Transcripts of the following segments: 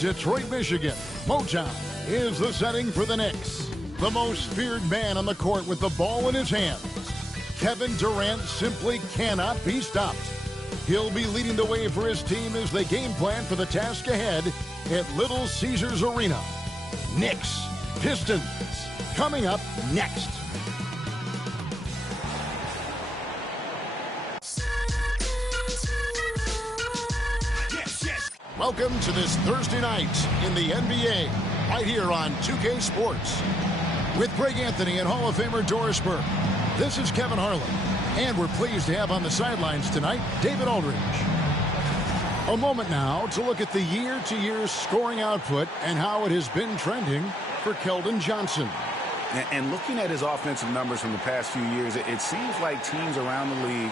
Detroit, Michigan. Motown is the setting for the Knicks. The most feared man on the court with the ball in his hands. Kevin Durant simply cannot be stopped. He'll be leading the way for his team as they game plan for the task ahead at Little Caesars Arena. Knicks, Pistons, coming up next. Welcome to this Thursday night in the NBA, right here on 2K Sports. With Greg Anthony and Hall of Famer Doris Burke, this is Kevin Harlan, and we're pleased to have on the sidelines tonight David Aldridge. A moment now to look at the year-to-year scoring output and how it has been trending for Keldon Johnson. And looking at his offensive numbers from the past few years, it seems like teams around the league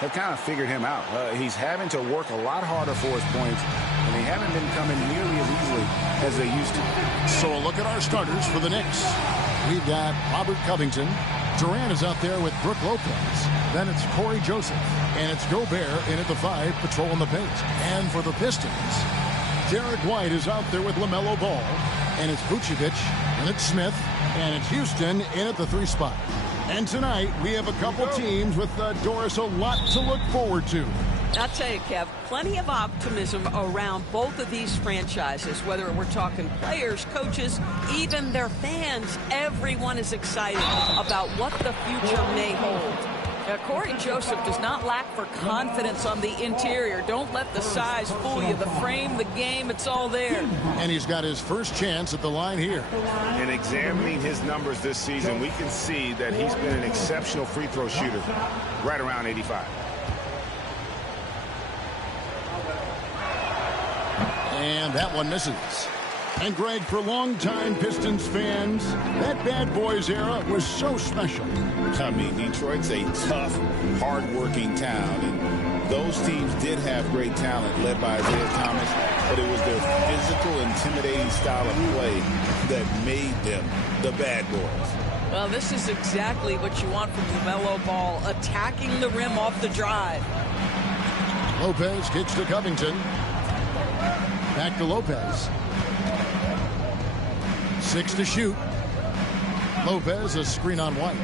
have kind of figured him out. He's having to work a lot harder for his points, and they haven't been coming nearly as easily as they used to. So a look at our starters for the Knicks. We've got Robert Covington. Durant is out there with Brook Lopez. Then it's Corey Joseph. And it's Gobert in at the 5, patrolling the paint. And for the Pistons, Derek White is out there with LaMelo Ball. And it's Vucevic. And it's Smith. And it's Houston in at the 3 spot. And tonight, we have a couple teams with, Doris, a lot to look forward to. I'll tell you, Kev, plenty of optimism around both of these franchises, whether we're talking players, coaches, even their fans. Everyone is excited about what the future may hold. Now, Corey Joseph does not lack for confidence on the interior. Don't let the size fool you. The frame, the game, it's all there. And he's got his first chance at the line here. In examining his numbers this season, we can see that he's been an exceptional free throw shooter, right around 85. And that one misses. And Greg, for longtime Pistons fans, that Bad Boys era was so special. I mean, Detroit's a tough, hard-working town, and those teams did have great talent led by Isaiah Thomas, but it was their physical, intimidating style of play that made them the Bad Boys. Well, this is exactly what you want from LaMelo Ball, attacking the rim off the drive. Lopez kicks to Covington. Back to Lopez. 6 to shoot. Lopez, a screen on White.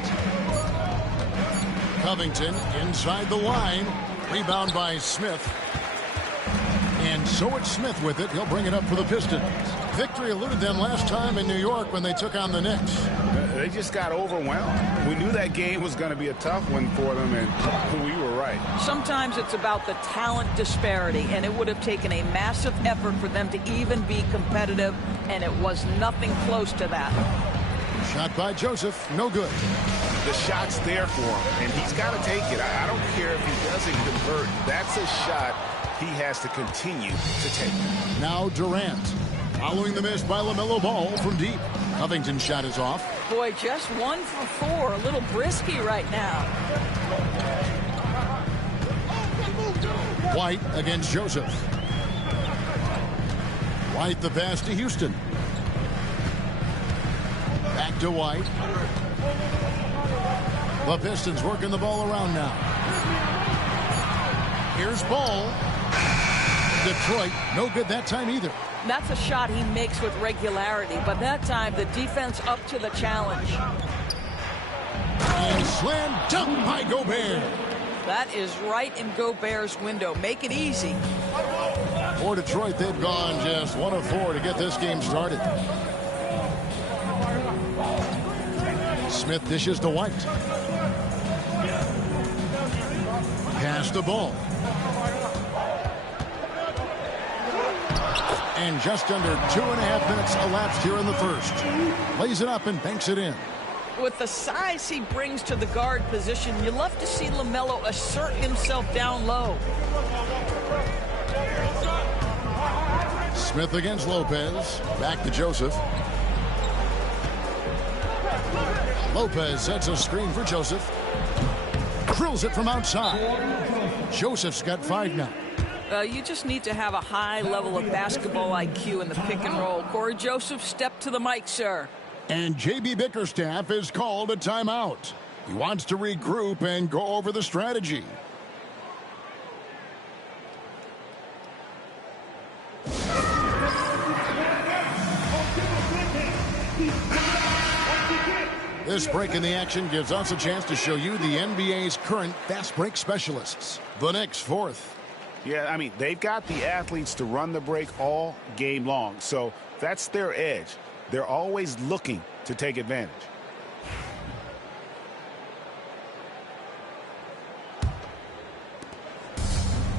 Covington inside the line. Rebound by Smith. And so it's Smith with it. He'll bring it up for the Pistons. Victory eluded them last time in New York when they took on the Knicks. They just got overwhelmed. We knew that game was going to be a tough one for them, and we were right. Sometimes it's about the talent disparity, and it would have taken a massive effort for them to even be competitive, and it was nothing close to that. Shot by Joseph, no good. The shot's there for him, and he's got to take it. I don't care if he doesn't convert. That's a shot he has to continue to take. Now Durant. Following the miss by LaMelo Ball from deep. Covington's shot is off. Boy, just 1 for 4. A little brisky right now. White against Joseph. White the pass to Houston. Back to White. The Pistons working the ball around now. Here's Ball. Detroit, no good that time either. That's a shot he makes with regularity, but that time the defense up to the challenge. And slam dunk by Gobert. That is right in Gobert's window. Make it easy. For Detroit, they've gone just 1 of 4 to get this game started. Smith dishes to White. Pass the ball. And just under 2.5 minutes elapsed here in the first. Lays it up and banks it in. With the size he brings to the guard position, you love to see LaMelo assert himself down low. Smith against Lopez. Back to Joseph. Lopez sets a screen for Joseph. Drills it from outside. Joseph's got 5 now. You just need to have a high level of basketball IQ in the pick and roll. Corey Joseph, step to the mic, sir. And J.B. Bickerstaff has called a timeout. He wants to regroup and go over the strategy. This break in the action gives us a chance to show you the NBA's current fast break specialists. The Knicks fourth. Yeah, I mean, they've got the athletes to run the break all game long. So that's their edge. They're always looking to take advantage.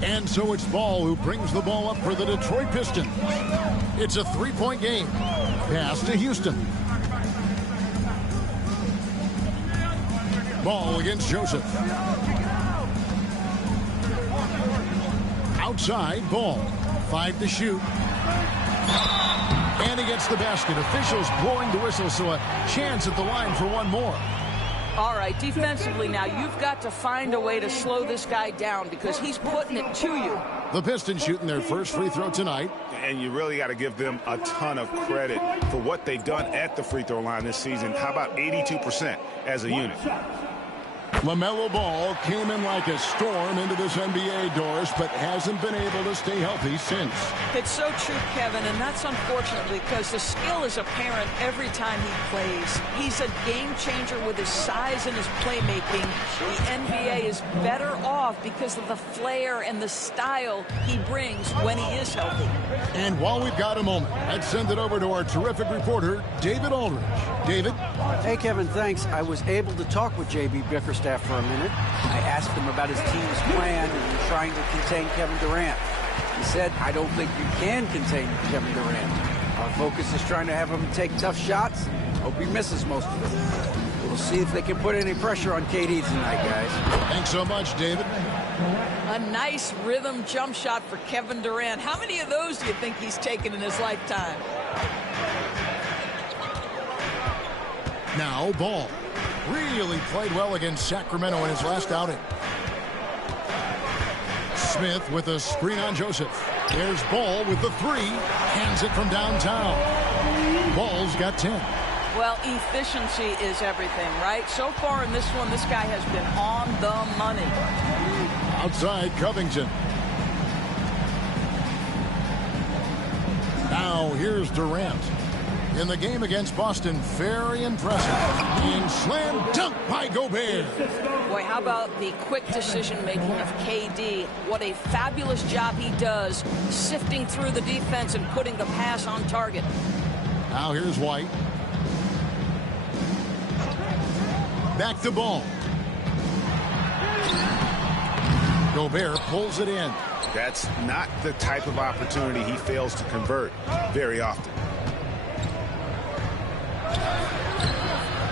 And so it's Ball who brings the ball up for the Detroit Pistons. It's a three-point game. Pass to Houston. Ball against Joseph. Outside, Ball. 5 to shoot. And he gets the basket. Officials blowing the whistle, so a chance at the line for one more. All right, defensively now, you've got to find a way to slow this guy down because he's putting it to you. The Pistons shooting their first free throw tonight. And you really got to give them a ton of credit for what they've done at the free throw line this season. How about 82% as a unit? LaMelo Ball came in like a storm into this NBA, Doris, but hasn't been able to stay healthy since. It's so true, Kevin, and that's unfortunate because the skill is apparent every time he plays. He's a game changer with his size and his playmaking. The NBA is better off because of the flair and the style he brings when he is healthy. And while we've got a moment, let's send it over to our terrific reporter, David Aldridge. David? Hey, Kevin, thanks. I was able to talk with J.B. Bickerstaff for a minute. I asked him about his team's plan in trying to contain Kevin Durant. He said, I don't think you can contain Kevin Durant. Our focus is trying to have him take tough shots. Hope he misses most of them. We'll see if they can put any pressure on KD tonight, guys. Thanks so much, David. A nice rhythm jump shot for Kevin Durant. How many of those do you think he's taken in his lifetime? Now Ball. Really played well against Sacramento in his last outing. Smith with a screen on Joseph. There's Ball with the three. Hands it from downtown. Ball's got 10. Well, efficiency is everything, right? So far in this one, this guy has been on the money. Outside, Covington. Now here's Durant. In the game against Boston, very impressive. And slam dunk by Gobert. Boy, how about the quick decision-making of KD? What a fabulous job he does sifting through the defense and putting the pass on target. Now here's White. Back to Ball. Gobert pulls it in. That's not the type of opportunity he fails to convert very often.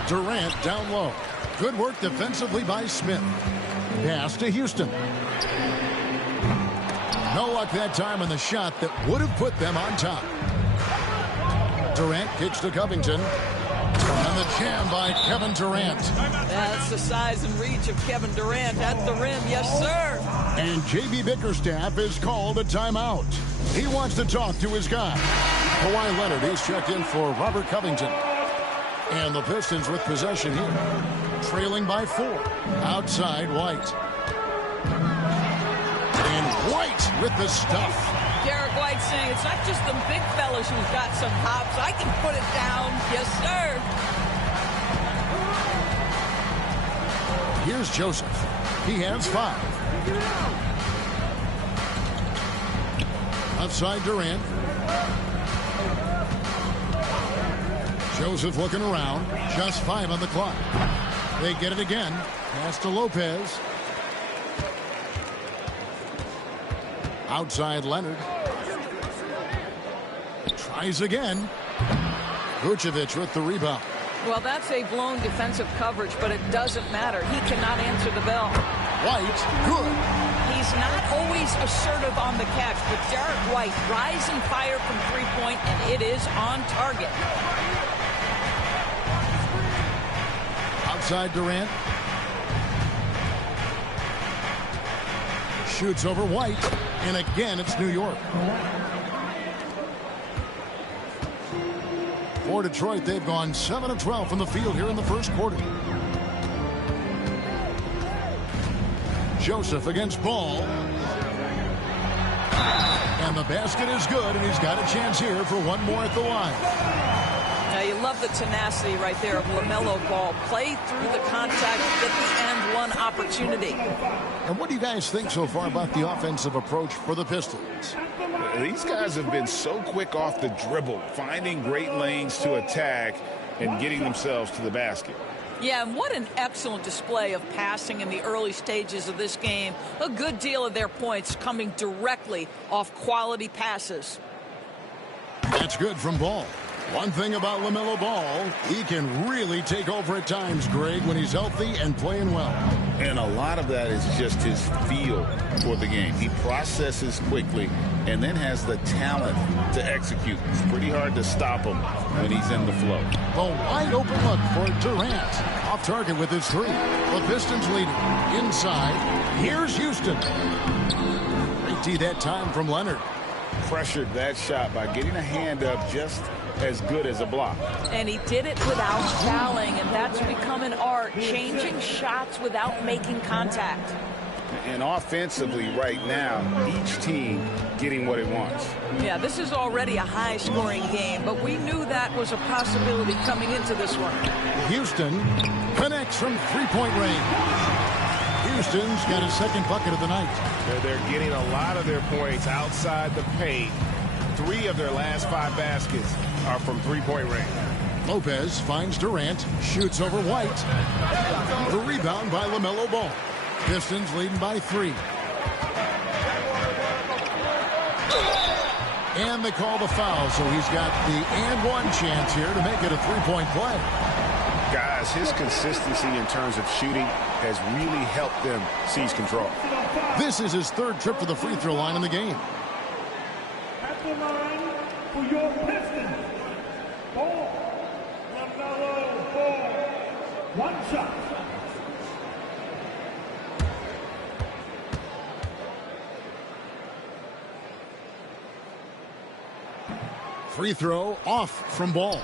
Durant down low. Good work defensively by Smith. Pass to Houston. No luck that time on the shot that would have put them on top. Durant kicks to Covington. And the jam by Kevin Durant. That's the size and reach of Kevin Durant at the rim. Yes, sir. And J.B. Bickerstaff is called a timeout. He wants to talk to his guy. Kawhi Leonard, he's checked in for Robert Covington. And the Pistons with possession here. Trailing by 4. Outside, White. And White with the stuff. Derek White saying it's not just the big fellas who've got some hops. I can put it down. Yes, sir. Here's Joseph. He has 5. Outside Durant. Joseph looking around. Just 5 on the clock. They get it again. Pass to Lopez. Outside Leonard. Tries again. Vucevic with the rebound. Well, that's a blown defensive coverage, but it doesn't matter. He cannot answer the bell. White, good. He's not always assertive on the catch, but Derek White, rise and fire from three-point, and it is on target. Outside Durant. Shoots over White. And again, it's New York. For Detroit, they've gone 7 of 12 from the field here in the first quarter. Joseph against Ball. And the basket is good, and he's got a chance here for one more at the line. Now, you love the tenacity right there of LaMelo Ball. Play through the contact, get the and one opportunity. And what do you guys think so far about the offensive approach for the Pistons? These guys have been so quick off the dribble, finding great lanes to attack and getting themselves to the basket. Yeah, and what an excellent display of passing in the early stages of this game. A good deal of their points coming directly off quality passes. That's good from Ball. One thing about LaMelo Ball, he can really take over at times, Greg, when he's healthy and playing well. And a lot of that is just his feel for the game. He processes quickly and then has the talent to execute. It's pretty hard to stop him when he's in the flow. The wide open look for Durant. Off target with his three. The Pistons leading. Inside, here's Houston. Great tee that time from Leonard. Pressured that shot by getting a hand up just as good as a block. And he did it without fouling, and that's become an art, changing shots without making contact. And offensively right now, each team getting what it wants. Yeah, this is already a high-scoring game, but we knew that was a possibility coming into this one. Houston connects from three-point range. Houston's got his second bucket of the night. They're getting a lot of their points outside the paint. 3 of their last 5 baskets are from three-point range. Lopez finds Durant, shoots over White. The rebound by LaMelo Ball. Pistons leading by 3. And they call the foul, so he's got the and one chance here to make it a three-point play. Guys, his consistency in terms of shooting has really helped them seize control. This is his 3rd trip to the free throw line in the game. At the line for your Pistons, Ball, LaMelo Ball, 1 shot. Free throw off from Ball.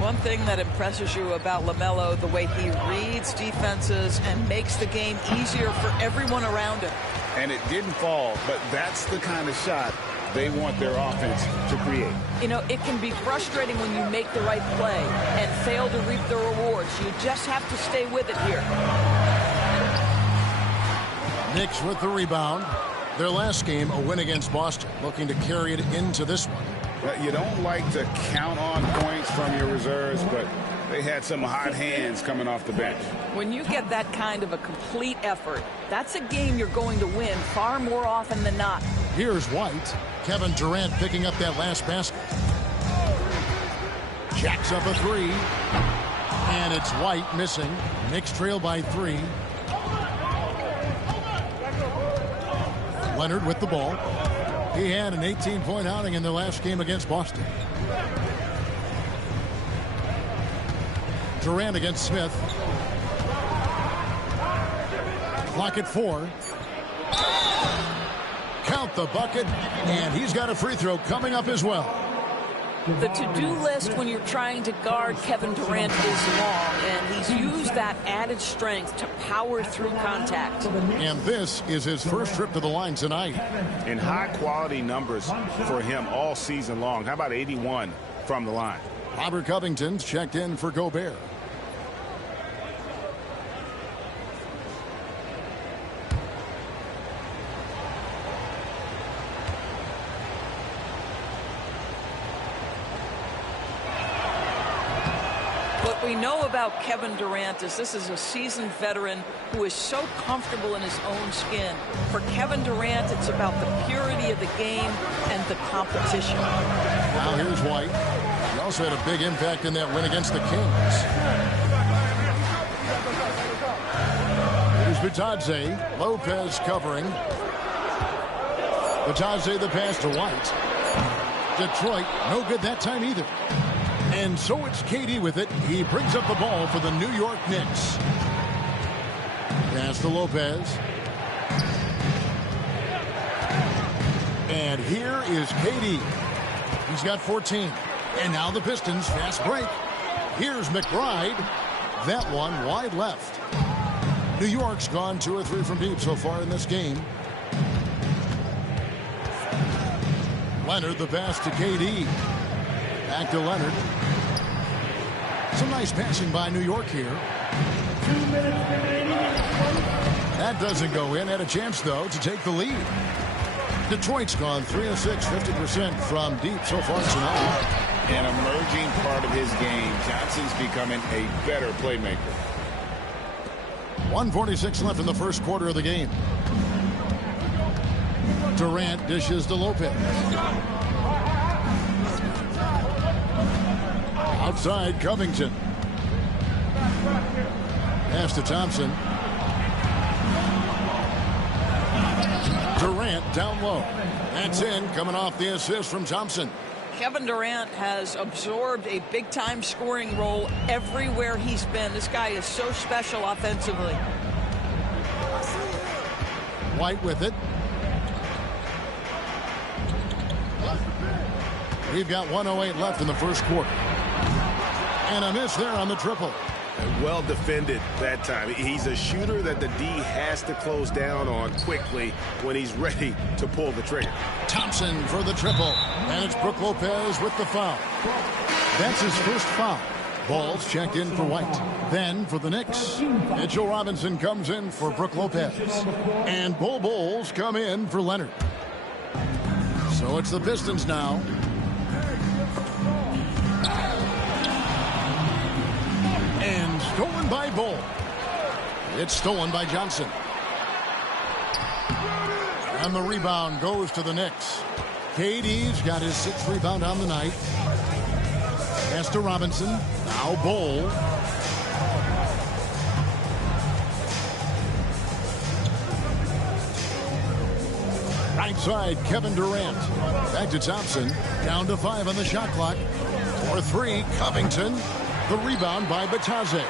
One thing that impresses you about LaMelo, the way he reads defenses and makes the game easier for everyone around him. And it didn't fall, but that's the kind of shot they want their offense to create. You know, it can be frustrating when you make the right play and fail to reap the rewards. You just have to stay with it here. Knicks with the rebound. Their last game, a win against Boston, looking to carry it into this one. You don't like to count on points from your reserves, but they had some hot hands coming off the bench. When you get that kind of a complete effort, that's a game you're going to win far more often than not. Here's White. Kevin Durant picking up that last basket. Jacks up a 3. And it's White missing. Knicks trail by 3. Leonard with the ball. He had an 18-point outing in their last game against Boston. Durant against Smith. Clock at 4. Count the bucket, and he's got a free throw coming up as well. The to-do list when you're trying to guard Kevin Durant is long, and he's used that added strength to power through contact. And this is his first trip to the line tonight. In high-quality numbers for him all season long. How about 81 from the line? Robert Covington's checked in for Gobert. What we know about Kevin Durant is this is a seasoned veteran who is so comfortable in his own skin. For Kevin Durant, it's about the purity of the game and the competition. Now here's White. He also had a big impact in that win against the Kings. Here's Bitadze. Lopez covering. Bitadze the pass to White. Detroit, no good that time either. And so it's KD with it. He brings up the ball for the New York Knicks. Pass to Lopez. And here is KD. He's got 14. And now the Pistons fast break. Here's McBride. That one wide left. New York's gone 2 or 3 from deep so far in this game. Leonard the pass to KD. Back to Leonard. Some nice passing by New York here. 2 minutes remaining in the first. That doesn't go in. Had a chance, though, to take the lead. Detroit's gone 3 of 6, 50% from deep so far tonight. An emerging part of his game. Johnson's becoming a better playmaker. 1:46 left in the first quarter of the game. Durant dishes to Lopez. Outside, Covington. Pass to Thompson. Durant down low. That's in, coming off the assist from Thompson. Kevin Durant has absorbed a big-time scoring role everywhere he's been. This guy is so special offensively. White with it. We've got 1:08 left in the first quarter. And a miss there on the triple. Well defended that time. He's a shooter that the D has to close down on quickly when he's ready to pull the trigger. Thompson for the triple. And it's Brook Lopez with the foul. That's his first foul. Ball's checked in for White. Then for the Knicks, Mitchell Robinson comes in for Brook Lopez. And Bol Bol's come in for Leonard. So it's the Pistons now. And stolen by Bol. It's stolen by Johnson. And the rebound goes to the Knicks. KD's got his 6th rebound on the night. Pass to Robinson. Now Bol. Right side, Kevin Durant. Back to Thompson. Down to 5 on the shot clock. For 3, Covington. The rebound by Batadze.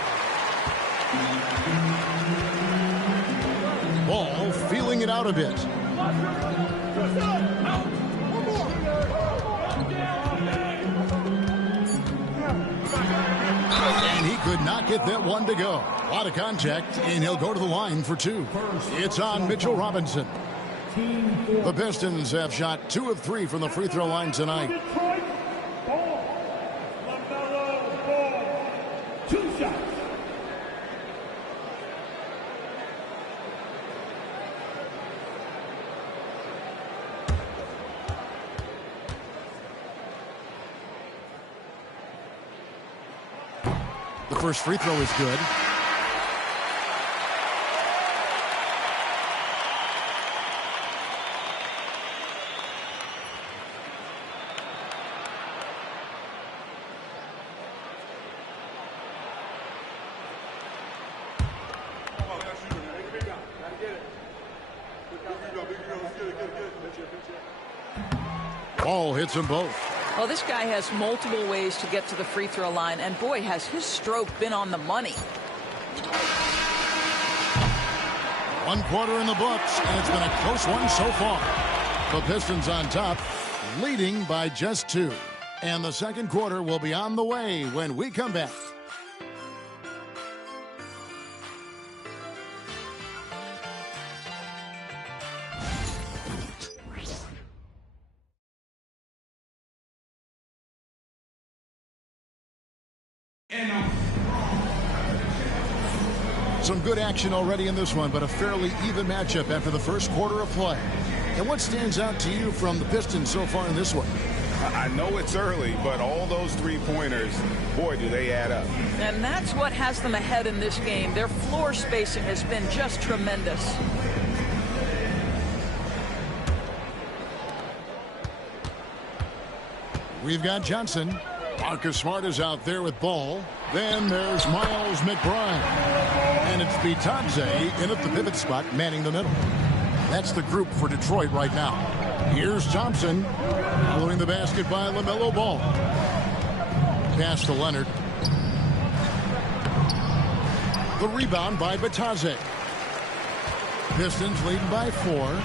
Ball feeling it out a bit. And he could not get that one to go. A lot of contact, and he'll go to the line for 2. It's on Mitchell Robinson. The Pistons have shot 2 of 3 from the free throw line tonight. Detroit, Ball. LaMelo Ball. 2 shots. The first free throw is good. Ball hits them both. Well, this guy has multiple ways to get to the free throw line, and boy, has his stroke been on the money. 1 quarter in the books, and it's been a close one so far. The Pistons on top, leading by just 2. And the second quarter will be on the way when we come back. Some good action already in this one, but a fairly even matchup after the first quarter of play. And what stands out to you from the Pistons so far in this one? I know it's early, but all those three-pointers, boy, do they add up. And that's what has them ahead in this game. Their floor spacing has been just tremendous. We've got Johnson. Marcus Smart is out there with Ball. Then there's Miles McBride. And it's Batadze in at the pivot spot, manning the middle. That's the group for Detroit right now. Here's Thompson, following the basket by LaMelo Ball. Pass to Leonard. The rebound by Batadze. Pistons leading by 4.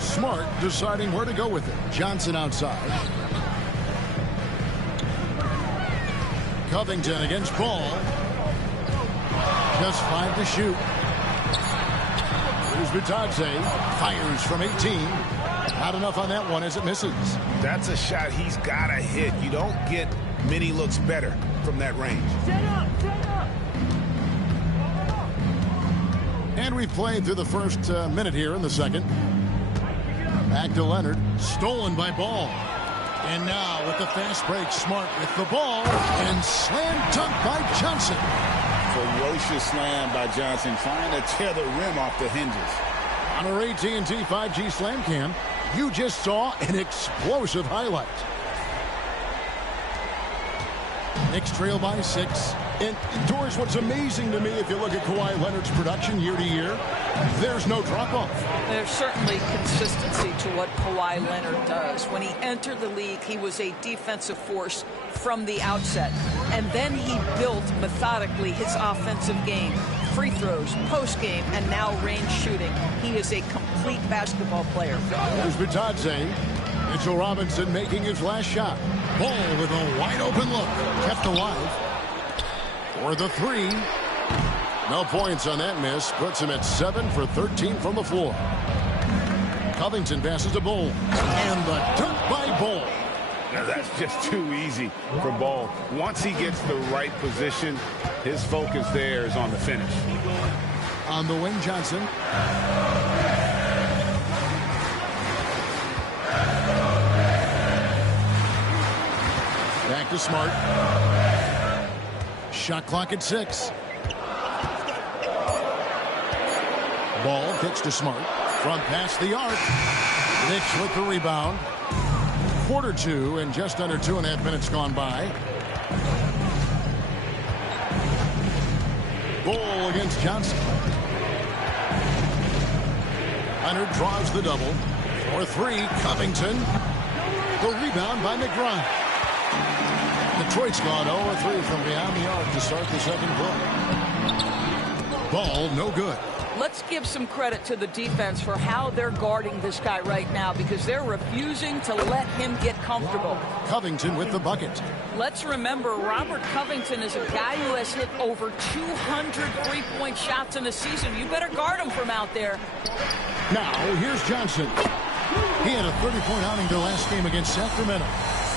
Smart deciding where to go with it. Johnson outside. Covington against Ball. Just 5 to shoot. Here's Bitadze fires from 18. Not enough on that one as it misses. That's a shot he's got to hit. You don't get many looks better from that range. Set up, set up. And we've played through the first minute here in the second. Back to Leonard. Stolen by Ball. And now with the fast break, Smart with the ball. And slam dunk by Johnson. Ferocious slam by Johnson, trying to tear the rim off the hinges. On our AT&T 5G Slam Cam, you just saw an explosive highlight. Knicks trail by 6. And Doris, what's amazing to me, if you look at Kawhi Leonard's production year to year, there's no drop-off. There's certainly consistency to what Kawhi Leonard does. When he entered the league, he was a defensive force from the outset. And then he built methodically his offensive game. Free throws, post-game, and now range shooting. He is a complete basketball player. There's Bitadze. Mitchell Robinson making his last shot. Ball with a wide-open look. Kept alive. For the 3. No points on that miss. Puts him at 7 for 13 from the floor. Covington passes to Ball. And the dunk by Ball. Now that's just too easy for Ball. Once he gets the right position, his focus there is on the finish. On the wing, Johnson. Back to Smart. Shot clock at 6. Ball kicks to Smart. Front pass the arc. Knicks with the rebound. Quarter 2 and just under 2.5 minutes gone by. Ball against Johnson. Leonard draws the double. For 3, Covington. The rebound by McBride. Detroit's gone 0-3 from beyond the arc to start the second quarter. Ball no good. Let's give some credit to the defense for how they're guarding this guy right now, because they're refusing to let him get comfortable. Covington with the bucket. Let's remember, Robert Covington is a guy who has hit over 200 three-point shots in the season. You better guard him from out there. Now, here's Johnson. He had a 30-point outing their last game against Sacramento.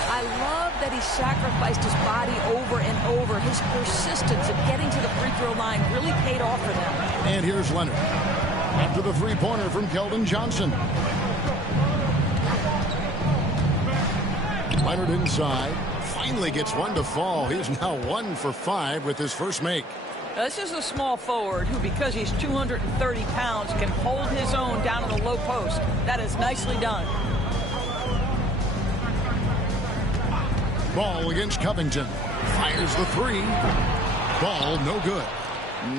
I love that he sacrificed his body over and over. His persistence in getting to the free throw line really paid off for them. And here's Leonard. After the three-pointer from Keldon Johnson. Leonard inside. Finally gets one to fall. He's now 1 for 5 with his first make. Now, this is a small forward who, because he's 230 pounds, can hold his own down in the low post. That is nicely done. Ball against Covington. Fires the 3. Ball no good.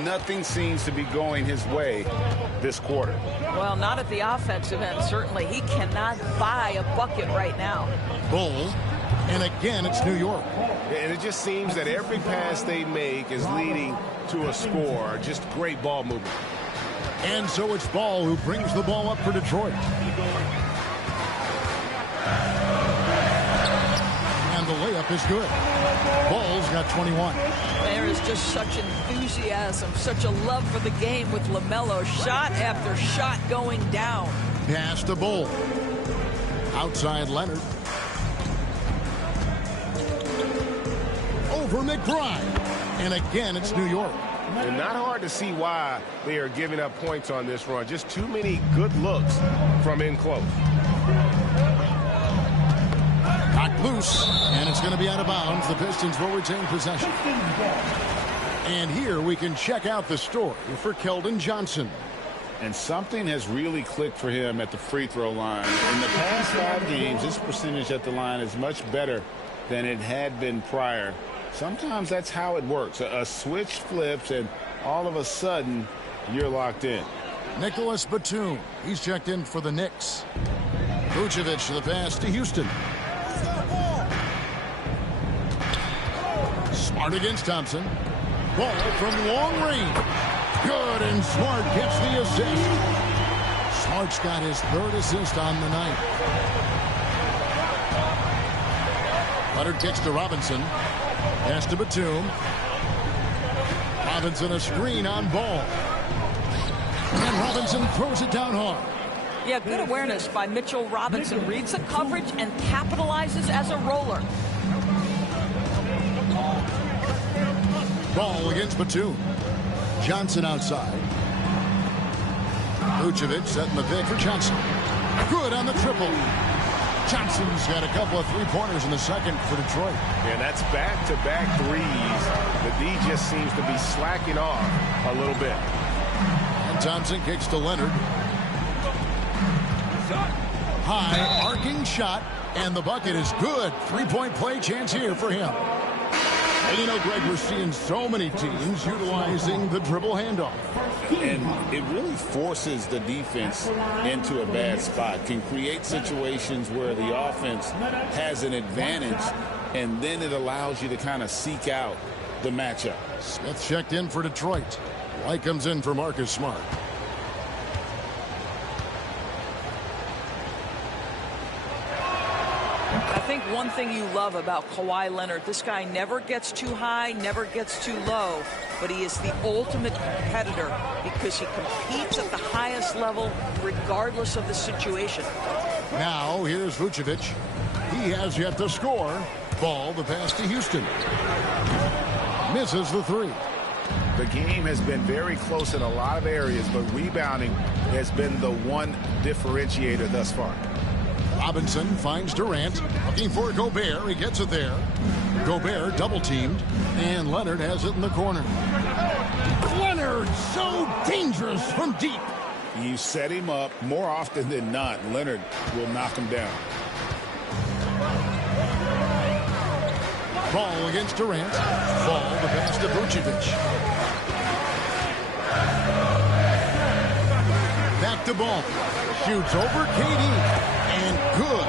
Nothing seems to be going his way this quarter. Well, not at the offensive end, certainly. He cannot buy a bucket right now. Ball. And again, it's New York. And it just seems that every pass they make is leading to a score. Just great ball movement. And so it's Ball who brings the ball up for Detroit. And the layup is good. Ball's got 21. There is just such enthusiasm, such a love for the game with LaMelo. Shot after shot going down. Pass to Ball. Outside Leonard. Over McBride. And again, it's New York. And not hard to see why they are giving up points on this run. Just too many good looks from in close. Knocked loose, and it's going to be out of bounds. The Pistons will retain possession. And here we can check out the story for Keldon Johnson. And something has really clicked for him at the free throw line. In the past 5 games, his percentage at the line is much better than it had been prior. Sometimes that's how it works. A switch flips, and all of a sudden, you're locked in. Nicholas Batum. He's checked in for the Knicks. Vucevic the pass to Houston. Smart against Thompson. Ball from long range. Good, and Smart gets the assist. Smart's got his 3rd assist on the night. Leonard kicks to Robinson. Pass to Batum. Robinson a screen on Ball. And Robinson throws it down hard. Yeah, good awareness by Mitchell Robinson. Reads the coverage and capitalizes as a roller. Ball against Batum. Johnson outside. Vucevic setting the pick for Johnson. Good on the triple. Johnson's got a couple of three-pointers in the second for Detroit. Yeah, that's back-to-back threes. The D just seems to be slacking off a little bit. And Thompson kicks to Leonard. High arcing shot, and the bucket is good. Three-point play chance here for him. And you know, Greg, we're seeing so many teams utilizing the dribble handoff. And it really forces the defense into a bad spot. Can create situations where the offense has an advantage, and then it allows you to kind of seek out the matchup. Smith checked in for Detroit. White comes in for Marcus Smart. I think one thing you love about Kawhi Leonard, this guy never gets too high, never gets too low, but he is the ultimate competitor because he competes at the highest level regardless of the situation. Now here's Vucevic. He has yet to score. Ball, the pass to Houston. Misses the three. The game has been very close in a lot of areas, but rebounding has been the one differentiator thus far. Robinson finds Durant. Looking for Gobert. He gets it there. Gobert double-teamed. And Leonard has it in the corner. Leonard, so dangerous from deep. You set him up more often than not. Leonard will knock him down. Ball against Durant. Ball the pass to Vucevic. Back to Ball. Shoots over KD. And good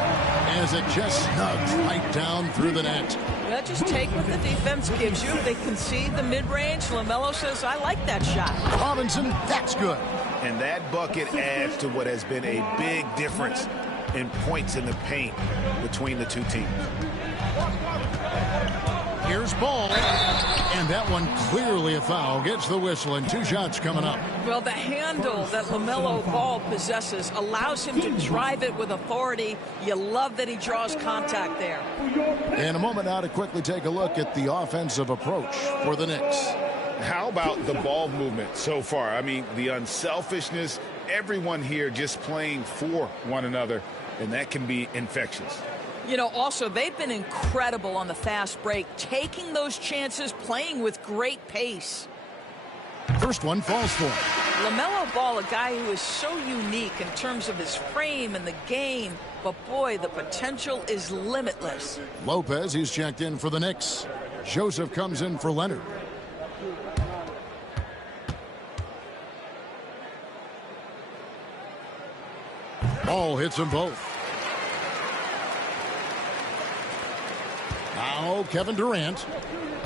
as it just snugs right down through the net. Well, just take what the defense gives you. They concede the mid-range. LaMelo says, I like that shot. Robinson, that's good. And that bucket adds to what has been a big difference in points in the paint between the two teams. Here's Ball. And that one clearly a foul. Gets the whistle and two shots coming up. Well, the handle that LaMelo Ball possesses allows him to drive it with authority. You love that he draws contact there. In a moment now to quickly take a look at the offensive approach for the Knicks. How about the ball movement so far? I mean, the unselfishness, everyone here just playing for one another, and that can be infectious. You know, also, they've been incredible on the fast break, taking those chances, playing with great pace. First one falls for him. LaMelo Ball, a guy who is so unique in terms of his frame and the game, but boy, the potential is limitless. Lopez, he's checked in for the Knicks. Joseph comes in for Leonard. Ball hits them both. Now Kevin Durant.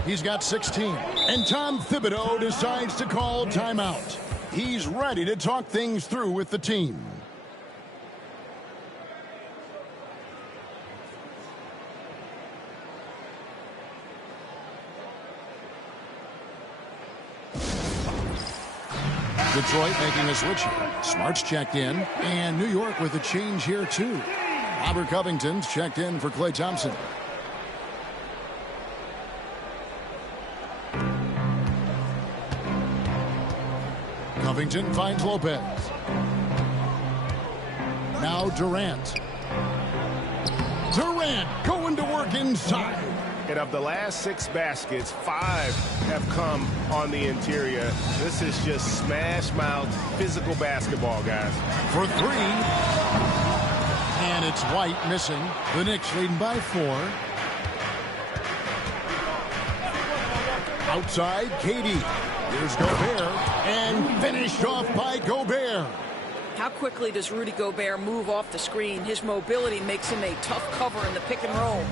He's got 16. And Tom Thibodeau decides to call timeout. He's ready to talk things through with the team. Detroit making a switch here. Smart's checked in. And New York with a change here too. Robert Covington's checked in for Klay Thompson. Covington finds Lopez. Now Durant. Durant going to work inside. And of the last 6 baskets, 5 have come on the interior. This is just smash mouth physical basketball, guys. For 3. And it's White missing. The Knicks leading by 4. Outside, KD. Here's Gobert. And finished off by Gobert. How quickly does Rudy Gobert move off the screen? His mobility makes him a tough cover in the pick and roll.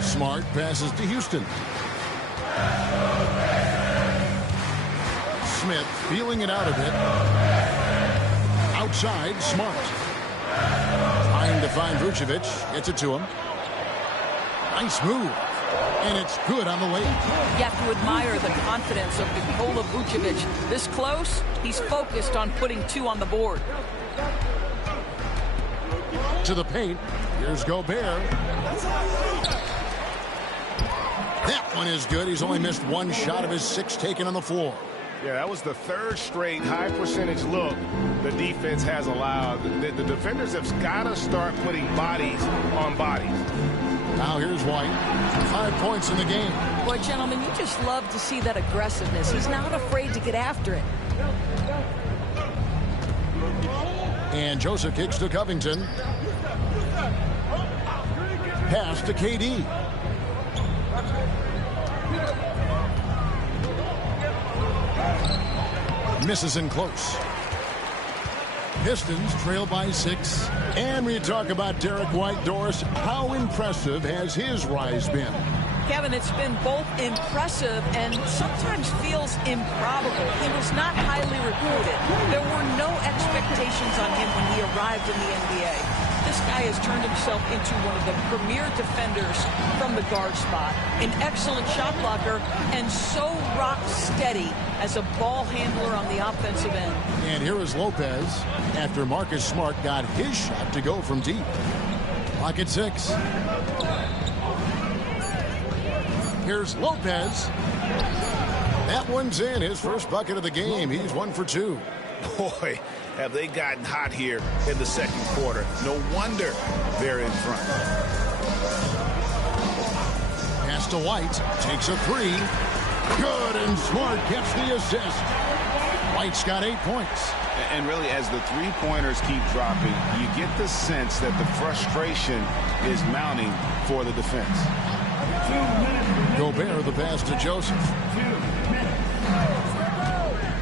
Smart passes to Houston. Smith feeling it out a bit. Outside, Smart. Trying to find Vucevic. Gets it to him. Nice move. And it's good on the way. You have to admire the confidence of Nikola Vucevic. This close, he's focused on putting 2 on the board. To the paint. Here's Gobert. That one is good. He's only missed 1 shot of his 6 taken on the floor. Yeah, that was the 3rd straight high percentage look the defense has allowed. The defenders have got to start putting bodies on bodies. Now here's White. 5 points in the game. Boy, gentlemen, you just love to see that aggressiveness. He's not afraid to get after it. And Joseph kicks to Covington. Pass to KD. Misses in close. Pistons trail by 6. And we talk about Derek White. Doris, how impressive has his rise been? Kevin, it's been both impressive and sometimes feels improbable. He was not highly recruited. There were no expectations on him when he arrived in the NBA. This guy has turned himself into one of the premier defenders from the guard spot, an excellent shot blocker, and so rock steady as a ball handler on the offensive end. And here is Lopez after Marcus Smart got his shot to go from deep. Clock at 6. Here's Lopez. That one's in. His first bucket of the game. He's 1 for 2. Boy, have they gotten hot here in the 2nd quarter. No wonder they're in front. Pass to White. Takes a 3. Good, and Smart gets the assist. White's got 8 points. And really, as the 3-pointers keep dropping, you get the sense that the frustration is mounting for the defense. Gobert, the pass to Joseph.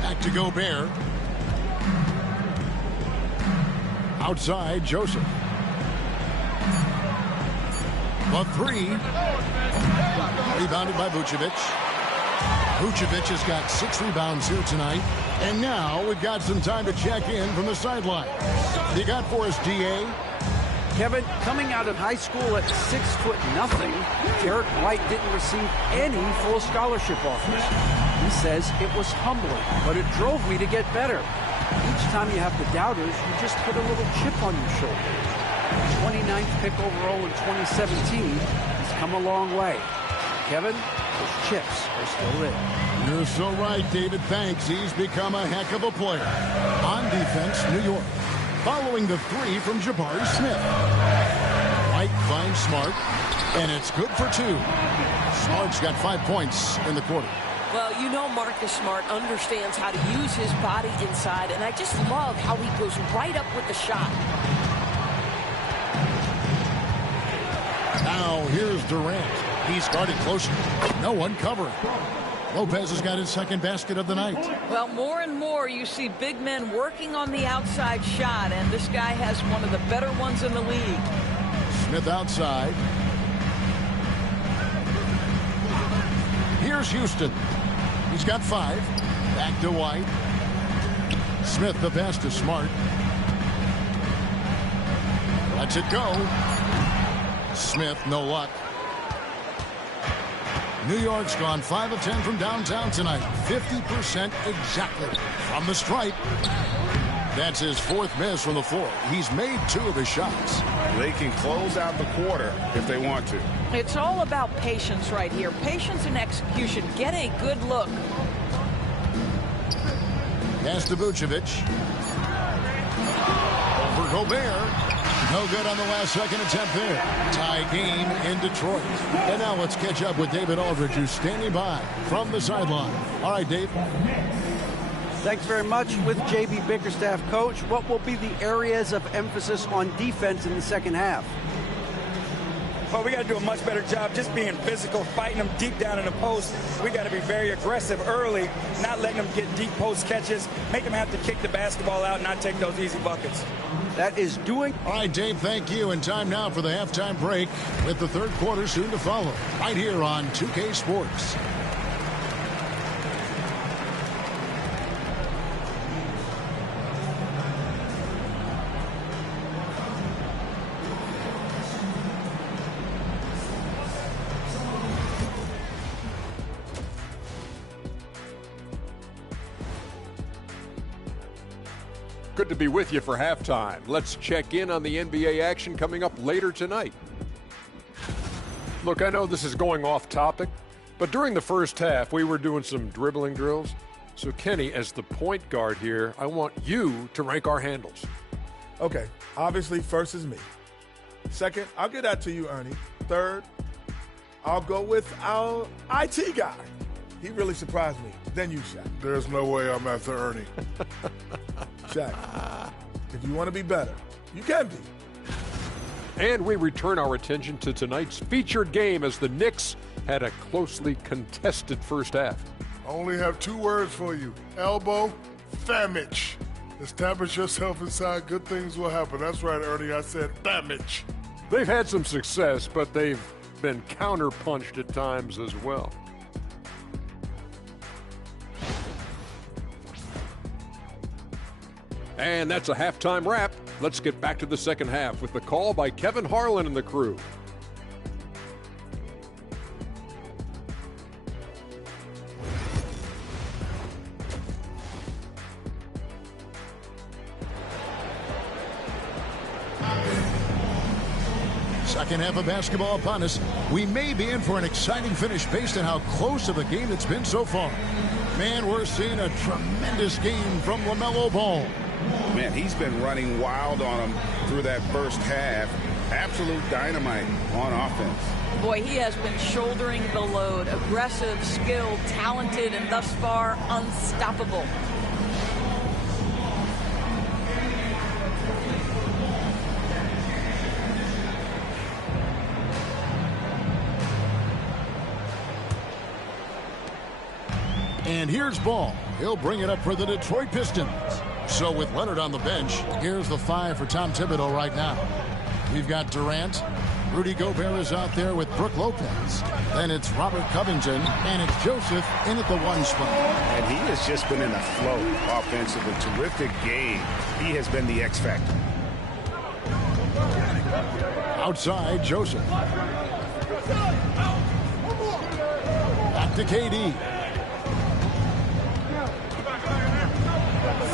Back to Gobert. Outside, Joseph. The 3. Rebounded by Vucevic. Vucevic has got 6 rebounds here tonight. And now we've got some time to check in from the sideline. You got for us, DA? Kevin, coming out of high school at 6'0", Derek White didn't receive any full scholarship offers. He says it was humbling, but it drove me to get better. Each time you have the doubters, you just put a little chip on your shoulder. 29th pick overall in 2017, he's come a long way. Kevin, those chips are still there. You're so right, David. Thanks. He's become a heck of a player. On defense, New York. Following the 3 from Jabari Smith. White finds Smart, and it's good for 2. Smart's got 5 points in the quarter. Well, you know Marcus Smart understands how to use his body inside, and I just love how he goes right up with the shot. Now, here's Durant. He's guarded closer. No one covering. Lopez has got his 2nd basket of the night. Well, more and more you see big men working on the outside shot, and this guy has one of the better ones in the league. Smith outside. Here's Houston. He's got 5. Back to White. Smith the pass to Smart. Lets it go. Smith, no luck. New York's gone 5 of 10 from downtown tonight. 50% exactly from the stripe. That's his 4th miss from the floor. He's made 2 of his shots. They can close out the quarter if they want to. It's all about patience right here. Patience and execution. Get a good look. Pass to Vucevic. Over Gobert. No good on the last second attempt there. Tie game in Detroit. And now let's catch up with David Aldridge, who's standing by from the sideline. All right, Dave. Thanks very much. With J.B. Bickerstaff, coach, what will be the areas of emphasis on defense in the second half? Well, we got to do a much better job just being physical, fighting them deep down in the post. We got to be very aggressive early, not letting them get deep post catches, make them have to kick the basketball out and not take those easy buckets. That is doing. All right, Dave, thank you. And time now for the halftime break with the 3rd quarter soon to follow right here on 2K Sports. Good to be with you for halftime. Let's check in on the NBA action coming up later tonight. Look, I know this is going off topic, but during the first half, we were doing some dribbling drills. So, Kenny, as the point guard here, I want you to rank our handles. Okay, obviously, first is me. Second, I'll get that to you, Ernie. Third, I'll go with our IT guy. He really surprised me. Then you, Shaq. There's no way I'm after Ernie. Shaq, if you want to be better, you can be. And we return our attention to tonight's featured game as the Knicks had a closely contested first half. I only have 2 words for you. Elbow, damage. Establish yourself inside, good things will happen. That's right, Ernie, I said damage. They've had some success, but they've been counter-punched at times as well. And that's a halftime wrap. Let's get back to the second half with the call by Kevin Harlan and the crew. Second half of basketball upon us. We may be in for an exciting finish based on how close of a game it's been so far. Man, we're seeing a tremendous game from LaMelo Ball. Man, he's been running wild on him through that first half. Absolute dynamite on offense. Boy, he has been shouldering the load. Aggressive, skilled, talented, and thus far unstoppable. And here's Ball. He'll bring it up for the Detroit Pistons. So with Leonard on the bench, here's the 5 for Tom Thibodeau right now. We've got Durant. Rudy Gobert is out there with Brook Lopez. Then it's Robert Covington, and it's Joseph in at the 1 spot. And he has just been in a flow offensively. Terrific game. He has been the X factor. Outside, Joseph. Back to KD.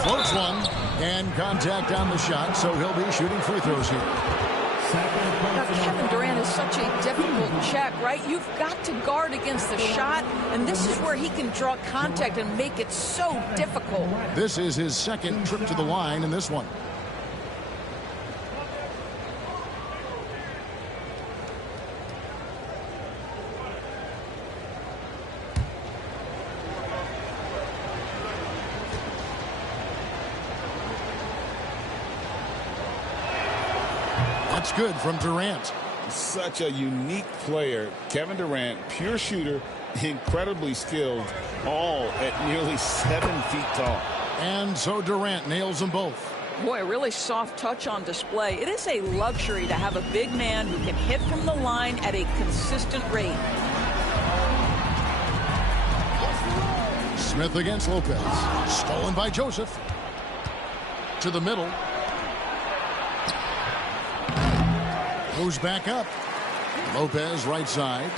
Floats one, and contact on the shot, so he'll be shooting free throws here. Now, Kevin Durant is such a difficult check, right? You've got to guard against the shot, and this is where he can draw contact and make it so difficult. This is his second trip to the line in this one. That's good from Durant. Such a unique player. Kevin Durant, pure shooter, incredibly skilled, all at nearly 7 feet tall. And so Durant nails them both. Boy, a really soft touch on display. It is a luxury to have a big man who can hit from the line at a consistent rate. Smith against Lopez. Stolen by Joseph. To the middle. Goes back up. Lopez right side.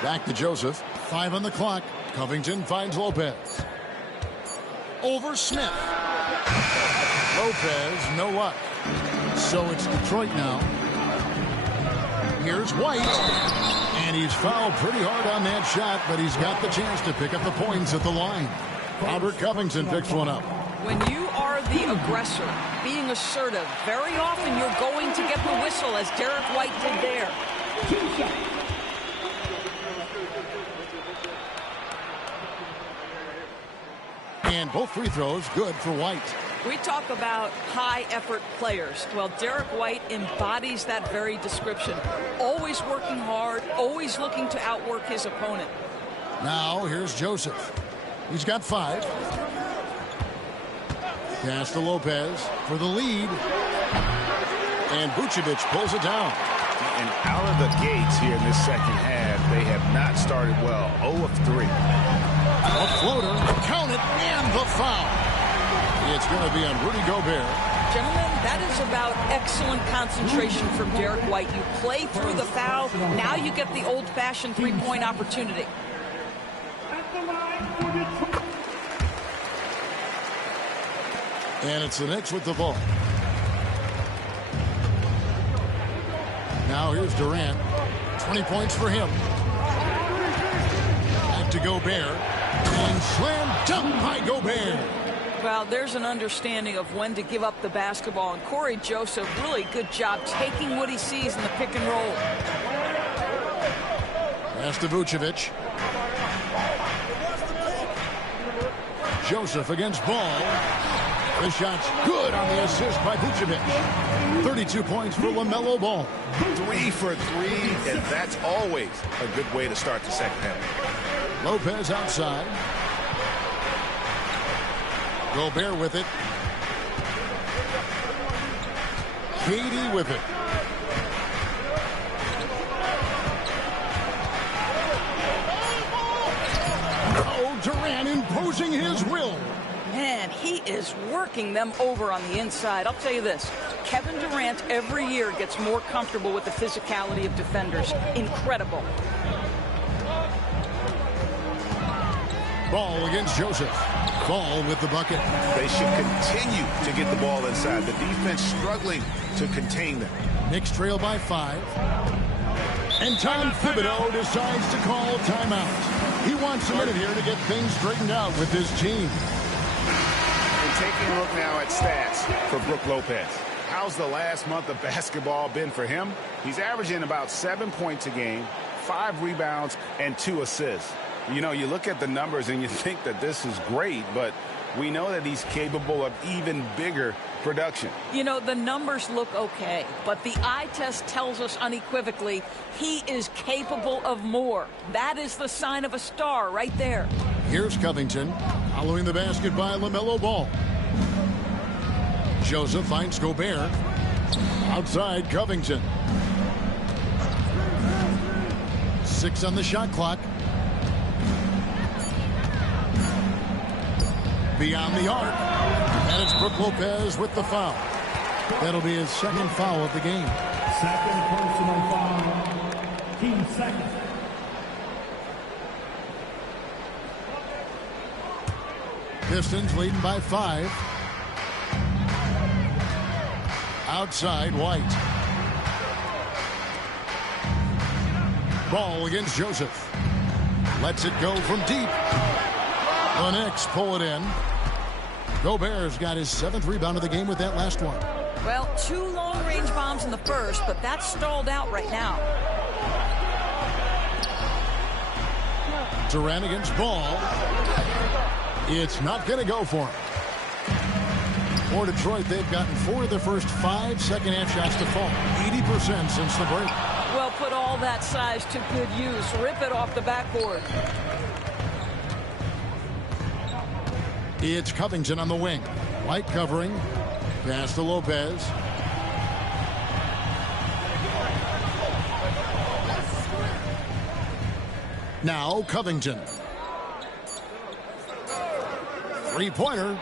Back to Joseph. 5 on the clock. Covington finds Lopez. Over Smith. Lopez, no luck. So it's Detroit now. Here's White. And he's fouled pretty hard on that shot, but he's got the chance to pick up the points at the line. Robert Covington picks one up. When you are the aggressor, being assertive, very often you're going to get the whistle, as Derek White did there. And both free throws good for White. We talk about high-effort players. Well, Derek White embodies that very description. Always working hard, always looking to outwork his opponent. Now here's Joseph. He's got 5. Pass to Lopez for the lead. And Vucevic pulls it down. And out of the gates here in this second half, they have not started well. 0 of 3. A floater, count it, and the foul. It's going to be on Rudy Gobert. Gentlemen, that is about excellent concentration from Derek White. You play through the foul. Now you get the old-fashioned three-point opportunity. And it's the Knicks with the ball. Now here's Durant. 20 points for him. Back to Gobert. And slam dunk by Gobert. Well, there's an understanding of when to give up the basketball. And Corey Joseph, really good job taking what he sees in the pick and roll. Pass to Vucevic. Joseph against Ball. The shot's good on the assist by Vucevic. 32 points for LaMelo Ball. 3 for 3, and that's always a good way to start the second half. Lopez outside. Gobert with it. KD with it. Oh, Durant imposing his will. Man, he is working them over on the inside. I'll tell you this, Kevin Durant every year gets more comfortable with the physicality of defenders. Incredible. Ball against Joseph. Ball with the bucket. They should continue to get the ball inside. The defense struggling to contain them. Knicks trail by 5. And Tom Thibodeau decides to call timeout. He wants a minute here to get things straightened out with his team. And taking a look now at stats for Brook Lopez. How's the last month of basketball been for him? He's averaging about 7 points a game, 5 rebounds, and 2 assists. You know, you look at the numbers and you think that this is great, but we know that he's capable of even bigger production. You know, the numbers look okay, but the eye test tells us unequivocally he is capable of more. That is the sign of a star right there. Here's Covington following the basket by LaMelo Ball. Joseph finds Gobert. Outside Covington. 6 on the shot clock. Beyond the arc. And it's Brook Lopez with the foul. That'll be his second foul of the game. Second personal foul. Team second. Pistons leading by 5. Outside White. Ball against Joseph. Lets it go from deep. The Knicks pull it in. Gobert's got his 7th rebound of the game with that last one. Well, 2 long-range bombs in the first, but that's stalled out right now. Durant against Ball. It's not going to go for him. For Detroit, they've gotten 4 of their first 5 second-half shots to fall. 80% since the break. Well, put all that size to good use. Rip it off the backboard. It's Covington on the wing. White covering. Pass to Lopez. Now Covington. Three-pointer.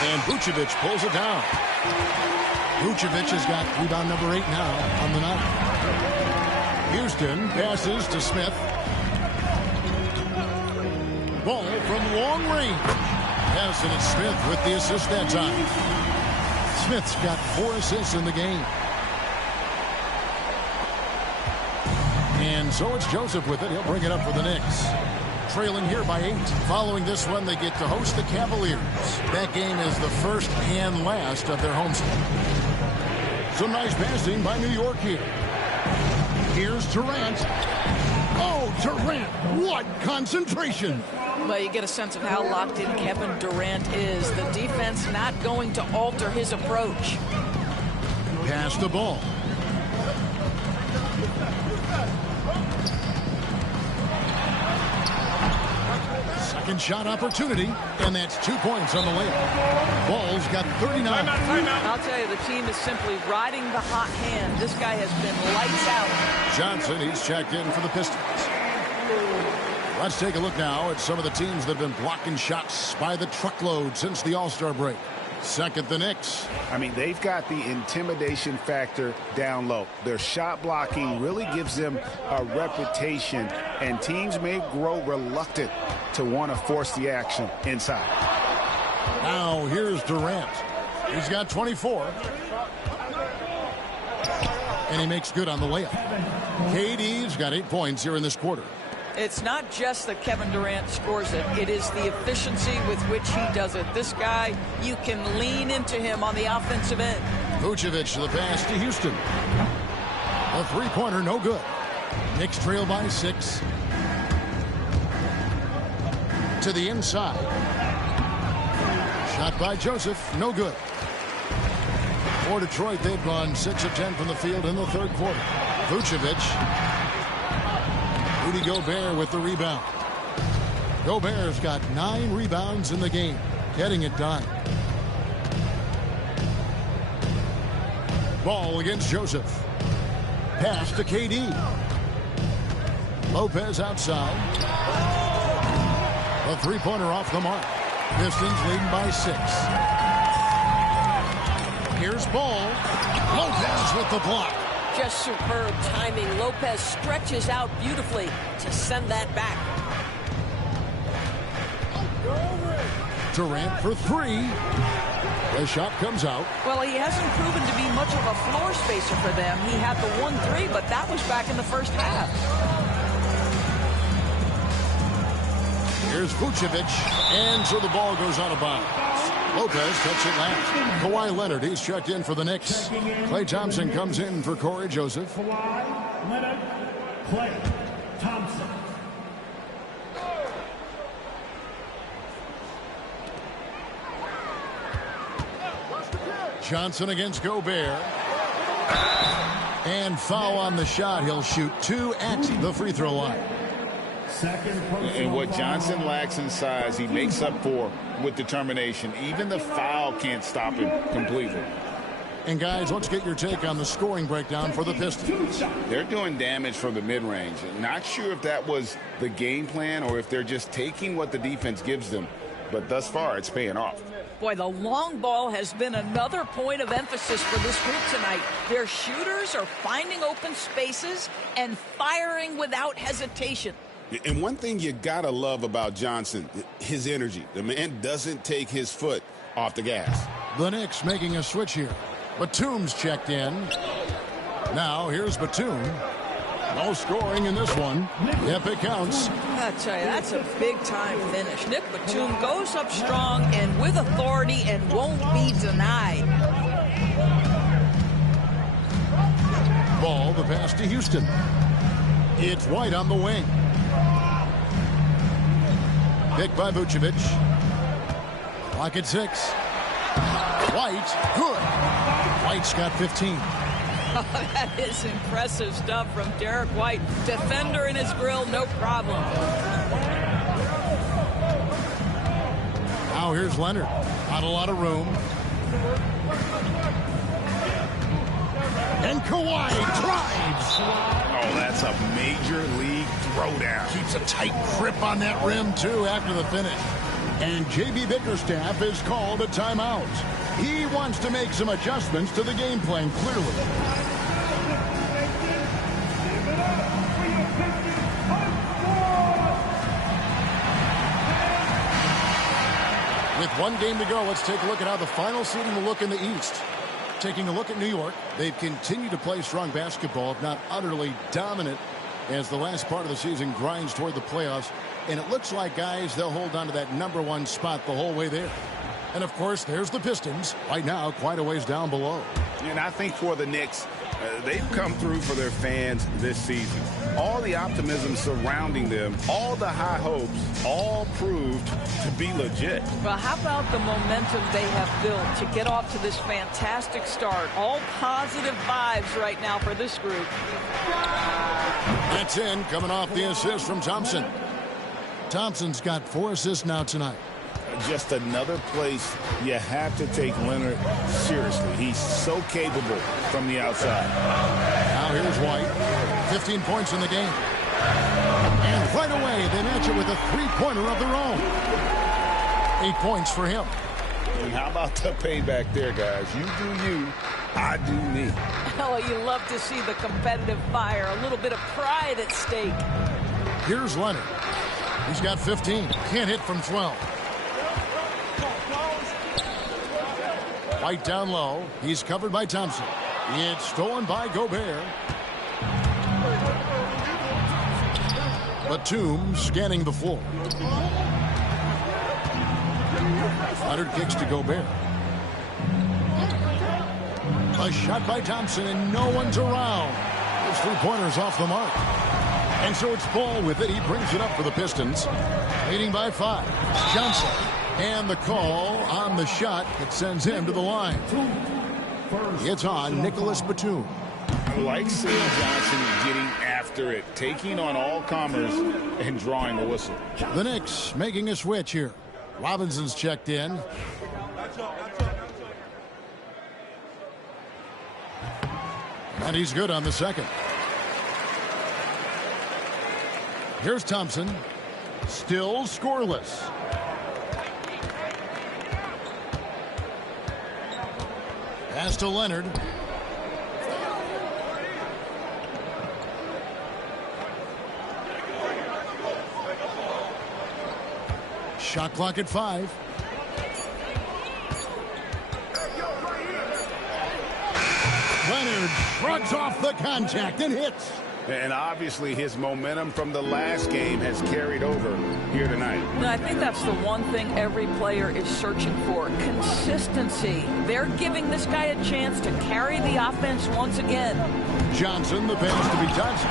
And Vucevic pulls it down. Vucevic has got rebound number 8 now on the night. Houston passes to Smith. Ball from long range. Yes, and it's Smith with the assist that time. Smith's got 4 assists in the game. And so it's Joseph with it. He'll bring it up for the Knicks. Trailing here by 8. Following this one, they get to host the Cavaliers. That game is the first and last of their homestand. Some nice passing by New York here. Here's Durant. Oh, Durant, what concentration. Well, you get a sense of how locked in Kevin Durant is. The defense not going to alter his approach. Pass the ball. Second shot opportunity, and that's 2 points on the layup. Ball's got 39. I'll tell you, the team is simply riding the hot hand. This guy has been lights out. Johnson, he's checked in for the Pistons. Let's take a look now at some of the teams that have been blocking shots by the truckload since the All-Star break. Second, the Knicks. I mean, they've got the intimidation factor down low. Their shot blocking really gives them a reputation, and teams may grow reluctant to want to force the action inside. Now here's Durant. He's got 24. And he makes good on the layup. KD's got 8 points here in this quarter. It's not just that Kevin Durant scores it. It is the efficiency with which he does it. This guy, you can lean into him on the offensive end. Vucevic to the pass to Houston. A three-pointer, no good. Knicks trail by 6. To the inside. Shot by Joseph, no good. For Detroit, they've gone 6 of 10 from the field in the third quarter. Vucevic. Rudy Gobert with the rebound. Gobert's got 9 rebounds in the game, getting it done. Ball against Joseph. Pass to KD. Lopez outside. A three-pointer off the mark. Pistons leading by 6. Here's Ball. Lopez with the block. Just superb timing. Lopez stretches out beautifully to send that back. Durant for 3. The shot comes out. Well, he hasn't proven to be much of a floor spacer for them. He had the 1-3, but that was back in the first half. Here's Vucevic, and so the ball goes out of bounds. Lopez touched it last. Kawhi Leonard, he's checked in for the Knicks. Klay Thompson comes in for Corey Joseph. Kawhi Leonard, Klay Thompson. Johnson against Gobert. And foul on the shot. He'll shoot 2 at the free throw line. And what Johnson lacks in size, he makes up for with determination. Even the foul can't stop him completely. And guys, let's get your take on the scoring breakdown for the Pistons. They're doing damage from the mid-range. Not sure if that was the game plan or if they're just taking what the defense gives them. But thus far, it's paying off. Boy, the long ball has been another point of emphasis for this group tonight. Their shooters are finding open spaces and firing without hesitation. And one thing you gotta love about Johnson, his energy. The man doesn't take his foot off the gas. The Knicks making a switch here. Batum's checked in. Now here's Batum. No scoring in this one. If it counts. I tell you, that's a big-time finish. Nick Batum goes up strong and with authority and won't be denied. Ball, the pass to Houston. It's White on the wing. Picked by Vucevic. Clock at 6. White, good. White's got 15. Oh, that is impressive stuff from Derek White. Defender in his grill, no problem. Now here's Leonard. Not a lot of room. And Kawhi drives. Oh, that's a major league throwdown. Keeps a tight grip on that rim, too, after the finish. And J.B. Bickerstaff has called a timeout. He wants to make some adjustments to the game plan, clearly. With 1 game to go, let's take a look at how the final seeding will look in the East. Taking a look at New York, they've continued to play strong basketball, if not utterly dominant, as the last part of the season grinds toward the playoffs. And it looks like, guys, they'll hold on to that #1 spot the whole way there. And, of course, there's the Pistons, right now quite a ways down below. And I think for the Knicks, they've come through for their fans this season. All the optimism surrounding them, all the high hopes, all proved to be legit. Well, how about the momentum they have built to get off to this fantastic start? All positive vibes right now for this group. That's in, coming off the assist from Thompson. Thompson's got 4 assists now tonight. Just another place you have to take Leonard seriously. He's so capable from the outside. Now here's White. 15 points in the game. And right away, they match it with a three-pointer of their own. 8 points for him. And how about the payback there, guys? You do you, I do me. Oh, you love to see the competitive fire. A little bit of pride at stake. Here's Leonard. He's got 15. Can't hit from 12. White down low. He's covered by Thompson. It's stolen by Gobert. Batum scanning the floor. Leonard kicks to Gobert. A shot by Thompson, and no one's around. Those three-pointers off the mark. And so it's Ball with it. He brings it up for the Pistons. Leading by 5. Johnson. And the call on the shot that sends him to the line. It's on Nicholas Batum. I like seeing Johnson getting after it, taking on all comers and drawing the whistle. The Knicks making a switch here. Robinson's checked in. And he's good on the second. Here's Thompson. Still scoreless. Pass to Leonard. Shot clock at 5. Leonard shrugs off the contact and hits. And obviously his momentum from the last game has carried over here tonight. No, I think that's the one thing every player is searching for. Consistency. They're giving this guy a chance to carry the offense once again. Johnson, the pass to be Johnson.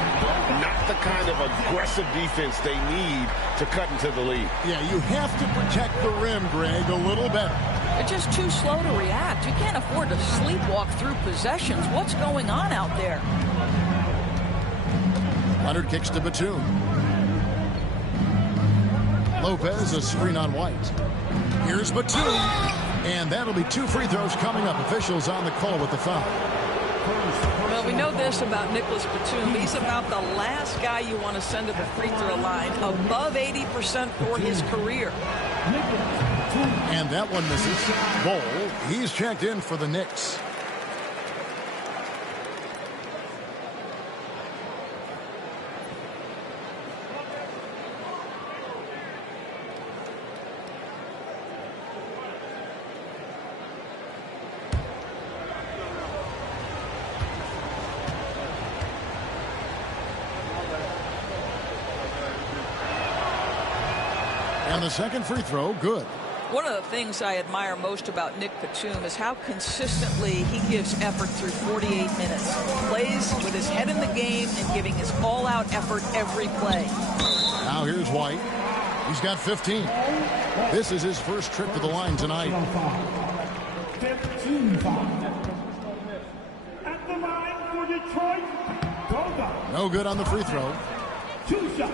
Not the kind of aggressive defense they need to cut into the lead. Yeah, you have to protect the rim, Greg, a little better. They're just too slow to react. You can't afford to sleepwalk through possessions. What's going on out there? Leonard kicks to Batum. Lopez, a screen on White. Here's Batum. And that'll be 2 free throws coming up. Officials on the call with the foul. Well, we know this about Nicholas Batum. He's about the last guy you want to send to the free throw line. Above 80% for his career. And that one misses. Ball, he's checked in for the Knicks. And the second free throw, good. One of the things I admire most about Nick Batum is how consistently he gives effort through 48 minutes. Plays with his head in the game and giving his all-out effort every play. Now here's White. He's got 15. This is his first trip to the line tonight. 15 at the line for Detroit. No good on the free throw. 2 shots.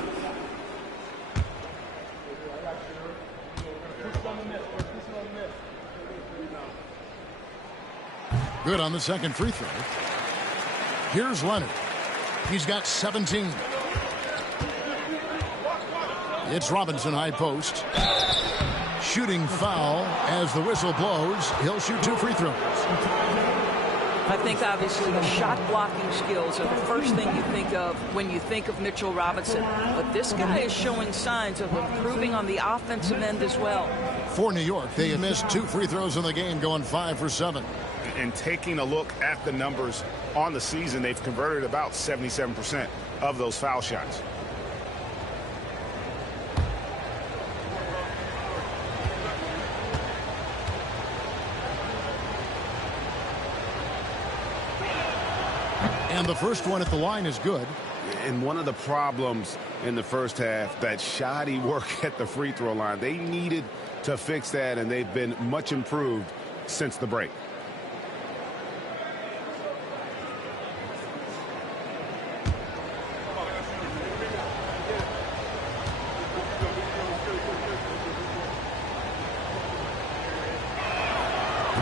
Good on the second free throw. Here's Leonard. He's got 17. It's Robinson high post. Shooting foul as the whistle blows. He'll shoot 2 free throws. I think obviously the shot blocking skills are the first thing you think of when you think of Mitchell Robinson. But this guy is showing signs of improving on the offensive end as well. For New York, they have missed 2 free throws in the game, going 5 for 7. And taking a look at the numbers on the season, they've converted about 77% of those foul shots. And the first one at the line is good. And one of the problems in the first half, that shoddy work at the free throw line. They needed to fix that, and they've been much improved since the break.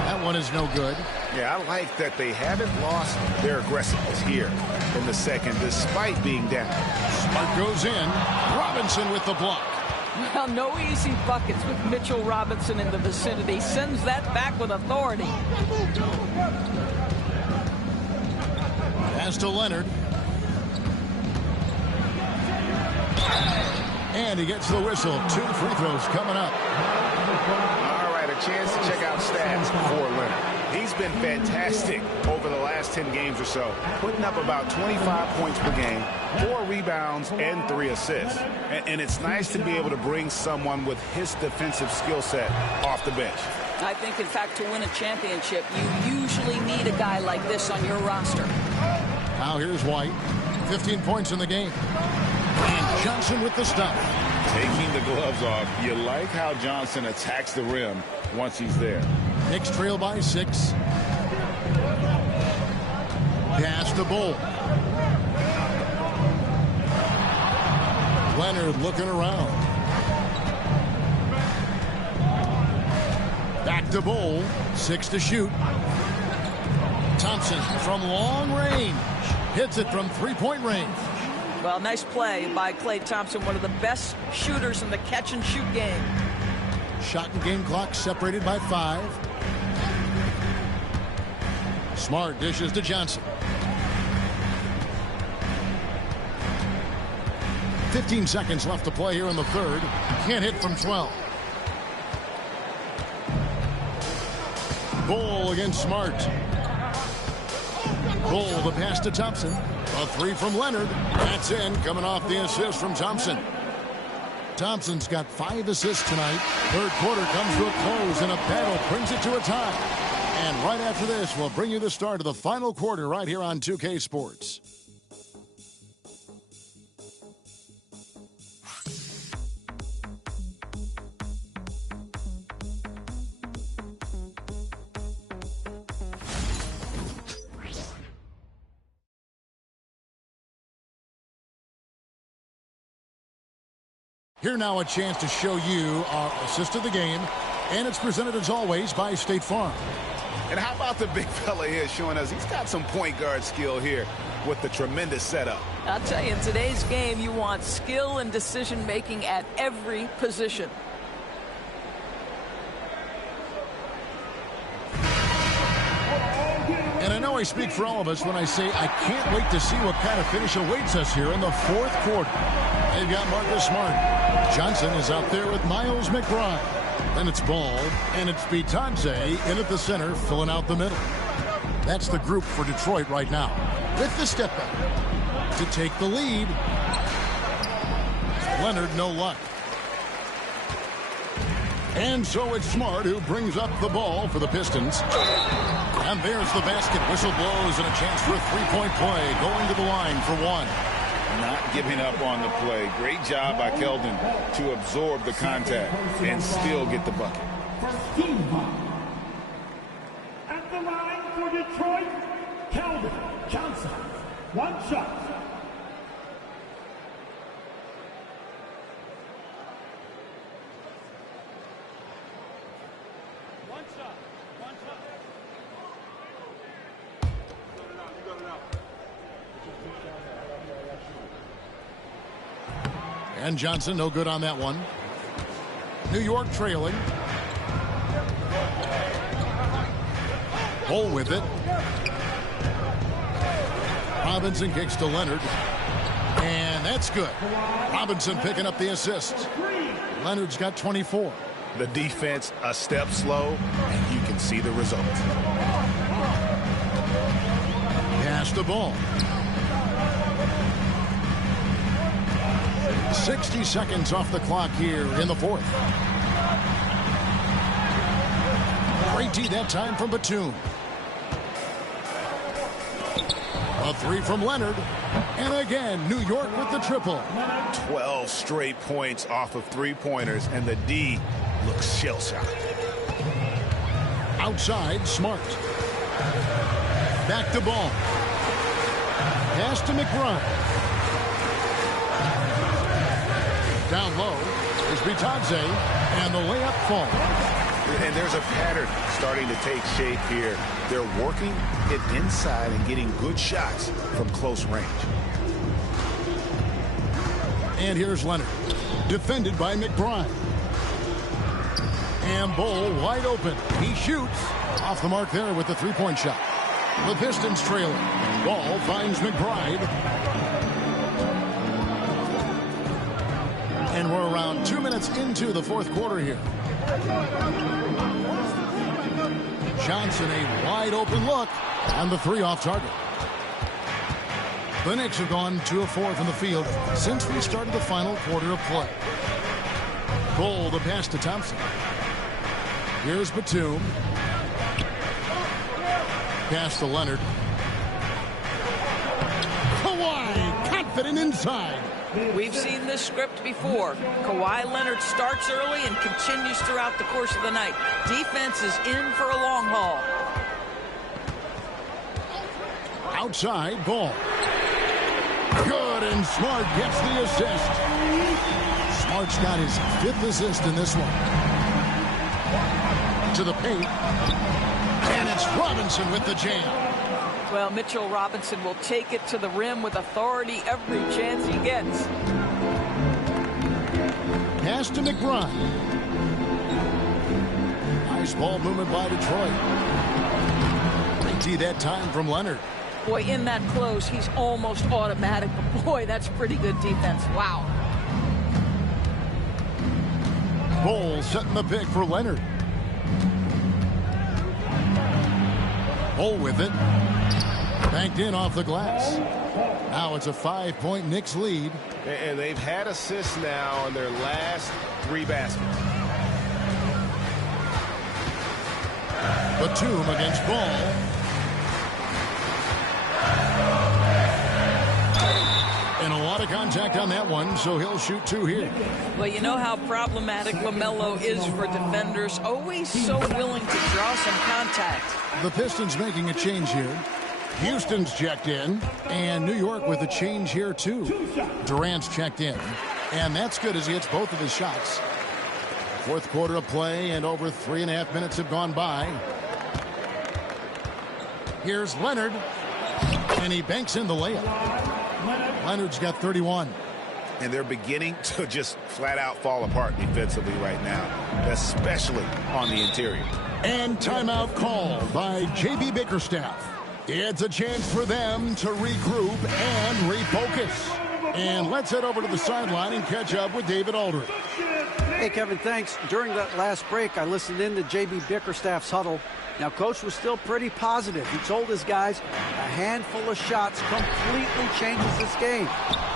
That one is no good. Yeah, I like that they haven't lost their aggressiveness here in the second, despite being down. Smart goes in. Robinson with the block. Well, no easy buckets with Mitchell Robinson in the vicinity. Sends that back with authority. Pass to Leonard. And he gets the whistle. 2 free throws coming up. All right, a chance to check out stats for Leonard. He's been fantastic over the last 10 games or so, putting up about 25 points per game, 4 rebounds, and 3 assists. And it's nice to be able to bring someone with his defensive skill set off the bench. I think, in fact, to win a championship, you usually need a guy like this on your roster. Now here's White. 15 points in the game. And Johnson with the stop. Taking the gloves off. You like how Johnson attacks the rim once he's there. Knicks trail by 6. Pass to Bull. Leonard looking around. Back to Bull. 6 to shoot. Thompson from long range. Hits it from three-point range. Well, nice play by Klay Thompson, one of the best shooters in the catch-and-shoot game. Shot and game clock separated by 5. Smart dishes to Johnson. 15 seconds left to play here in the third. Can't hit from 12. Bull against Smart. Bull, the pass to Thompson. A 3 from Leonard. That's in, coming off the assist from Thompson. Thompson's got 5 assists tonight. Third quarter comes to a close, and a battle brings it to a tie. And right after this, we'll bring you the start of the final quarter right here on 2K Sports. Here now a chance to show you our assist of the game, and it's presented as always by State Farm. And how about the big fella here showing us he's got some point guard skill here with the tremendous setup. I'll tell you, in today's game, you want skill and decision-making at every position. And I know I speak for all of us when I say I can't wait to see what kind of finish awaits us here in the fourth quarter. They've got Marcus Smart. Johnson is out there with Miles McBride. Then it's Ball, and it's Bitadze in at the center, filling out the middle. That's the group for Detroit right now. With the step back to take the lead. Leonard, no luck. And so it's Smart who brings up the ball for the Pistons. And there's the basket. Whistle blows and a chance for a three-point play. Going to the line for 1. Not giving up on the play. Great job by Keldon to absorb the contact and still get the bucket. At the line for Detroit, Keldon Johnson. 1 shot. And Johnson, no good on that one. New York trailing. Bull with it. Robinson kicks to Leonard. And that's good. Robinson picking up the assist. Leonard's got 24. The defense a step slow, and you can see the result. Pass the ball. 60 seconds off the clock here in the fourth. Great D that time from Batum. A 3 from Leonard. And again, New York with the triple. 12 straight points off of three-pointers, and the D looks shell-shocked. Outside, Smart. Back to Ball. Pass to McBride. Down low is Bitadze, and the layup falls. And there's a pattern starting to take shape here. They're working it inside and getting good shots from close range. And here's Leonard, defended by McBride. And Bull wide open. He shoots. Off the mark there with the three-point shot. The Pistons trailing. Ball finds McBride. And we're around 2 minutes into the fourth quarter here. Johnson, a wide open look, and the 3 off target. The Knicks have gone 2 of 4 from the field since we started the final quarter of play. Cole, the pass to Thompson. Here's Batum. Pass to Leonard. Kawhi, confident inside. We've seen this script before. Kawhi Leonard starts early and continues throughout the course of the night. Defense is in for a long haul. Outside, Ball. Good, and Smart gets the assist. Smart's got his 5th assist in this one. To the paint. And it's Robinson with the jam. Well, Mitchell Robinson will take it to the rim with authority every chance he gets. Pass to McBride. Nice ball movement by Detroit. Great that time from Leonard. Boy, in that close, he's almost automatic. But boy, that's pretty good defense. Wow. Ball setting the pick for Leonard. Ball with it. Banked in off the glass. Now it's a 5-point Knicks lead. And they've had assists now on their last 3 baskets. Batum against Ball. And a lot of contact on that one, so he'll shoot 2 here. Well, you know how problematic LaMelo is for defenders. Always so willing to draw some contact. The Pistons making a change here. Houston's checked in, and New York with a change here, too. Durant's checked in, and that's good as he hits both of his shots. 4th quarter of play, and over 3.5 minutes have gone by. Here's Leonard, and he banks in the layup. Leonard's got 31. And they're beginning to just flat out fall apart defensively right now, especially on the interior. And timeout called by J.B. Bickerstaff. It's a chance for them to regroup and refocus. And let's head over to the sideline and catch up with David Aldridge. Hey, Kevin, thanks. During that last break, I listened in to J.B. Bickerstaff's huddle. Now, Coach was still pretty positive. He told his guys a handful of shots completely changes this game.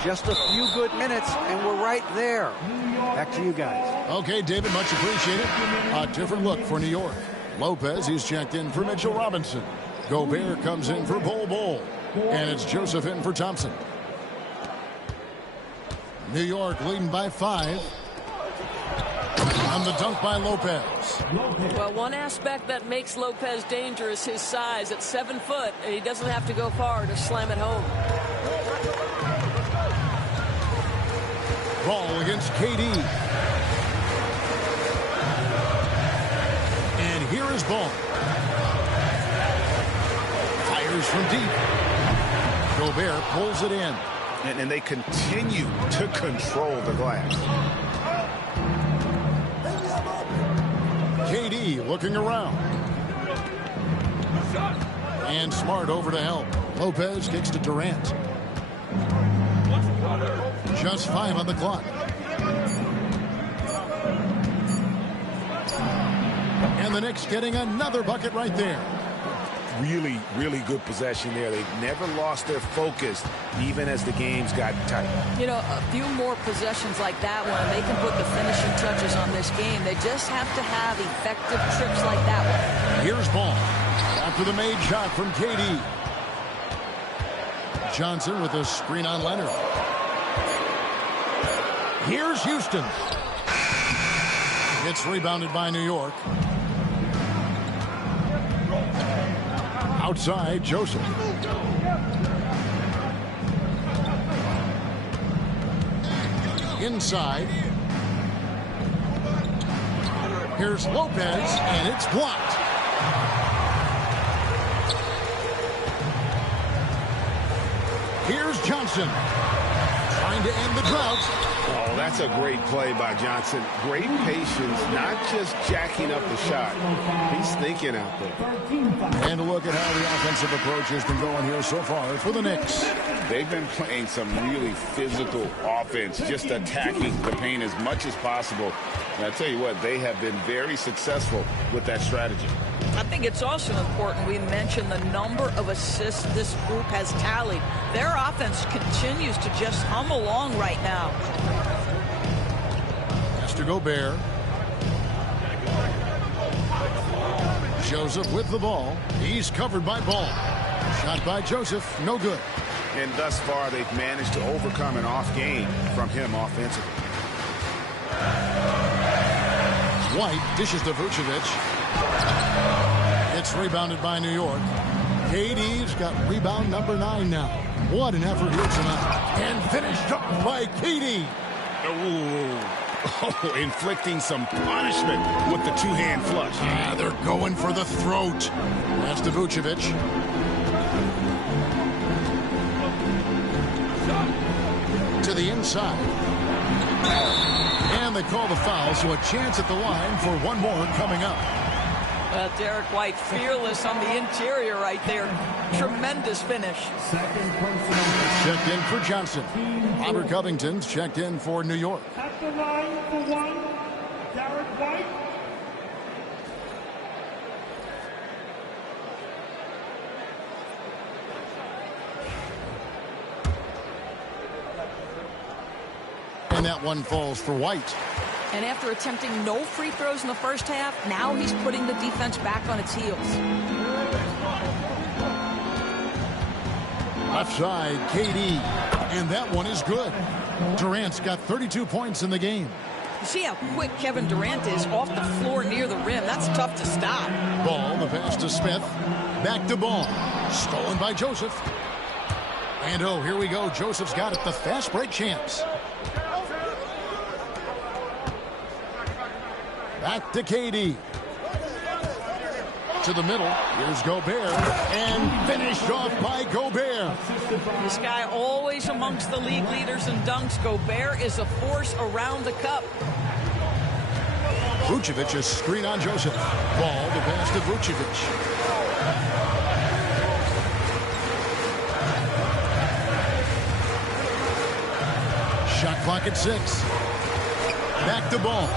Just a few good minutes, and we're right there. Back to you guys. Okay, David, much appreciated. A different look for New York. Lopez, he's checked in for Mitchell Robinson. Gobert comes in for Bol. And it's Joseph in for Thompson. New York leading by 5. On the dunk by Lopez. Well, one aspect that makes Lopez dangerous, his size. At 7 foot, and he doesn't have to go far to slam it home. Ball against KD. And here is Ball. Fires from deep. Gobert pulls it in. And they continue to control the glass. KD looking around. And Smart over to help. Lopez kicks to Durant. Just 5 on the clock. And the Knicks getting another bucket right there. Really, really good possession there. They've never lost their focus, even as the game's gotten tight. You know, a few more possessions like that one, and they can put the finishing touches on this game. They just have to have effective trips like that one. Here's Ball. After the made shot from KD. Johnson with a screen on Leonard. Here's Houston. It's rebounded by New York. Outside, Joseph. Inside. Here's Lopez, and it's blocked. Here's Johnson. trying to end the drought. Oh, that's a great play by Johnson. Great patience, not just jacking up the shot. He's thinking out there. And a look at how the offensive approach has been going here so far for the Knicks. They've been playing some really physical offense, just attacking the paint as much as possible. And I tell you what, they have been very successful with that strategy. I think it's also important we mention the number of assists this group has tallied. Their offense continues to just hum along right now. Has to Gobert. Joseph with the ball. He's covered by Ball. Shot by Joseph, no good. And thus far, they've managed to overcome an off game from him offensively. White dishes to Vucevic. It's rebounded by New York. KD's got rebound number 9 now. What an effort here tonight. And finished up by KD. Oh, inflicting some punishment with the two-hand flush. Yeah, they're going for the throat. That's to Vucevic. To the inside. And they call the foul, so a chance at the line for one more coming up. Derek White fearless on the interior right there. Tremendous finish. Checked in for Johnson. Robert Covington's checked in for New York. At the line for one, Derek White. And that one falls for White. And after attempting no free throws in the first half, now he's putting the defense back on its heels. Left side, KD. And that one is good. Durant's got 32 points in the game. You see how quick Kevin Durant is off the floor near the rim. That's tough to stop. Ball, the pass to Smith. Back to Ball. Stolen by Joseph. And oh, here we go. Joseph's got it. The fast break champs. Back to KD. To the middle. Here's Gobert. And finished off by Gobert. This guy always amongst the league leaders in dunks. Gobert is a force around the cup. Vucevic is screen on Joseph. Ball, the pass to Vucevic. Shot clock at 6. Back to Ball.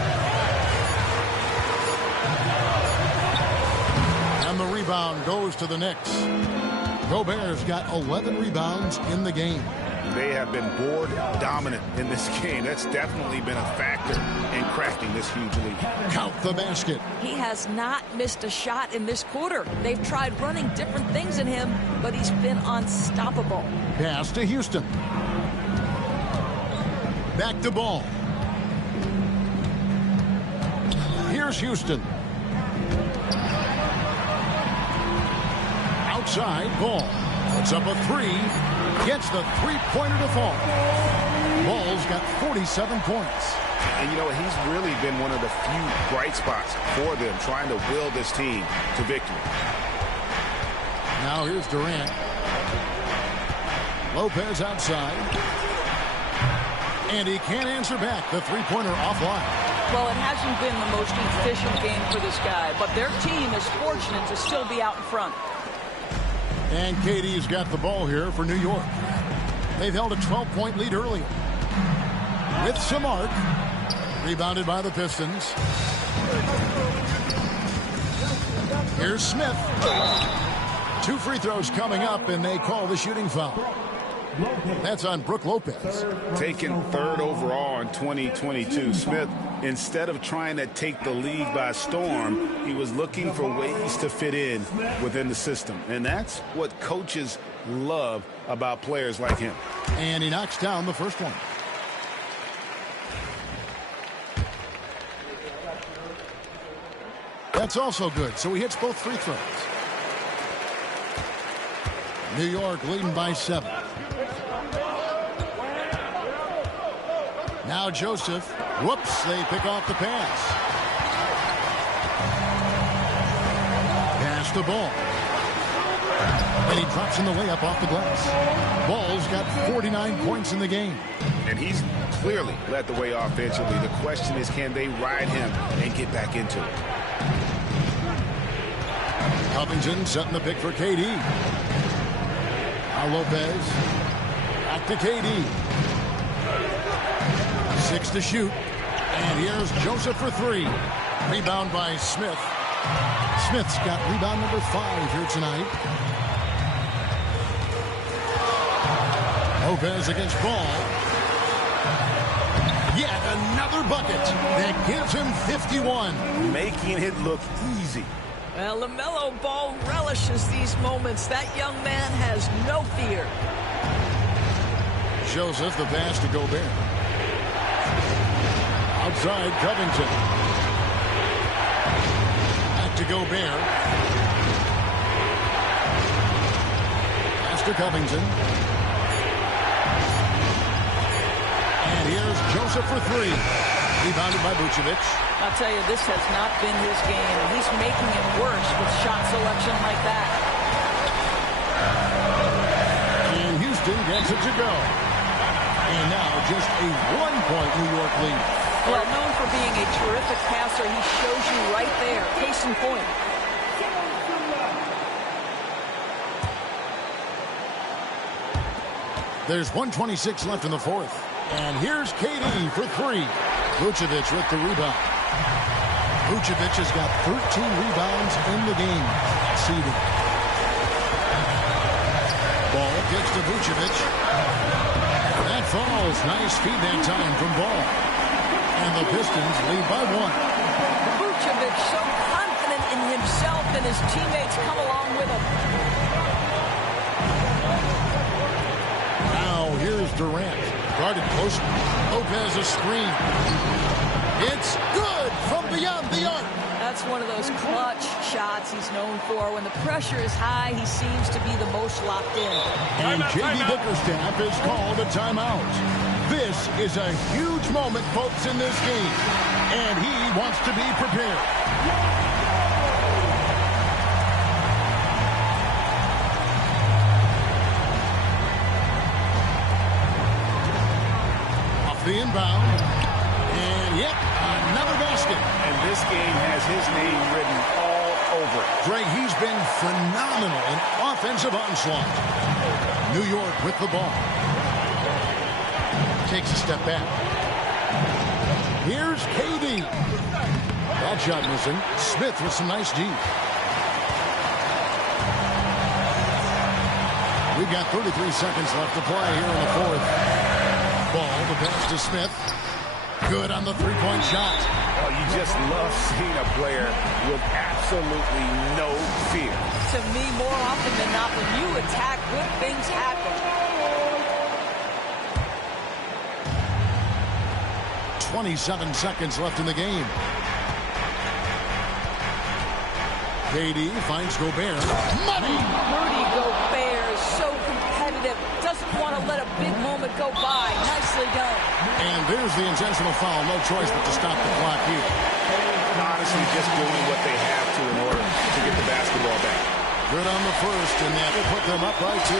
And the rebound goes to the Knicks. Gobert's got 11 rebounds in the game. They have been board dominant in this game. That's definitely been a factor in crafting this huge lead. Count the basket. He has not missed a shot in this quarter. They've tried running different things in him, but he's been unstoppable. Pass to Houston. Back to Ball. Here's Houston. Outside, Ball. Puts up a 3. Gets the three-pointer to fall. Ball's got 47 points. And you know, he's really been one of the few bright spots for them, trying to will this team to victory. Now here's Durant. Lopez outside. And he can't answer back. The three-pointer offline. Well, it hasn't been the most efficient game for this guy, but their team is fortunate to still be out in front. And KD's got the ball here for New York. They've held a 12-point lead earlier. With some arc. Rebounded by the Pistons. Here's Smith. 2 free throws coming up, and they call the shooting foul. That's on Brook Lopez. Taken 3rd overall in 2022, Smith, instead of trying to take the league by storm, he was looking for ways to fit in within the system. And that's what coaches love about players like him. And he knocks down the first one. That's also good, so he hits both free throws. New York leading by 7. Now Joseph. Whoops, they pick off the pass. Pass the ball. And And he drops in the layup off the glass. Ball's got 49 points in the game. And he's clearly led the way offensively. The question is, can they ride him and get back into it? Covington setting the pick for KD. Now Lopez. Back to KD. 6 to shoot. And here's Joseph for 3. Rebound by Smith. Smith's got rebound number 5 here tonight. Lopez against Ball. Yet another bucket that gives him 51. Making it look easy. Well, LaMelo Ball relishes these moments. That young man has no fear. Joseph, the pass to Gobert. Outside, Covington. Back to Gobert. Pass to Covington. And here's Joseph for 3. Rebounded by Vucevic. I'll tell you, this has not been his game. He's making it worse with shot selection like that. And Houston gets it to go. And now just a 1-point New York lead. Well, known for being a terrific passer, he shows you right there. Case in point. There's 1:26 left in the fourth. And here's KD for 3. Vucevic with the rebound. Vucevic has got 13 rebounds in the game. Seeding. Ball gets to Vucevic. That falls. Nice feed that time from Ball. And the Pistons lead by 1. Vucevic so confident in himself, and his teammates come along with him. Now here's Durant. Guarded close. Lopez a screen. It's good from beyond the arc. That's one of those clutch shots he's known for. When the pressure is high, he seems to be the most locked in. And J.B. Bickerstaff has called a timeout. This is a huge moment, folks, in this game. And he wants to be prepared. Off the inbound. And, yep, another basket. And this game has his name written all over it. Greg, he's been phenomenal in offensive onslaught. New York with the ball. Takes a step back. Here's KD. That shot missing. Smith with some nice D. We've got 33 seconds left to play here in the fourth. Ball, the pass to Smith. Good on the three-point shot. Oh, you just love seeing a player with absolutely no fear. To me, more often than not, when you attack, good things happen. 27 seconds left in the game. KD finds Gobert. Money! Rudy Gobert is so competitive. Doesn't want to let a big moment go by. Nicely done. And there's the intentional foul. No choice but to stop the clock here. Honestly, just doing what they have to in order to get the basketball back. Good on the first, and that will put them up by 2.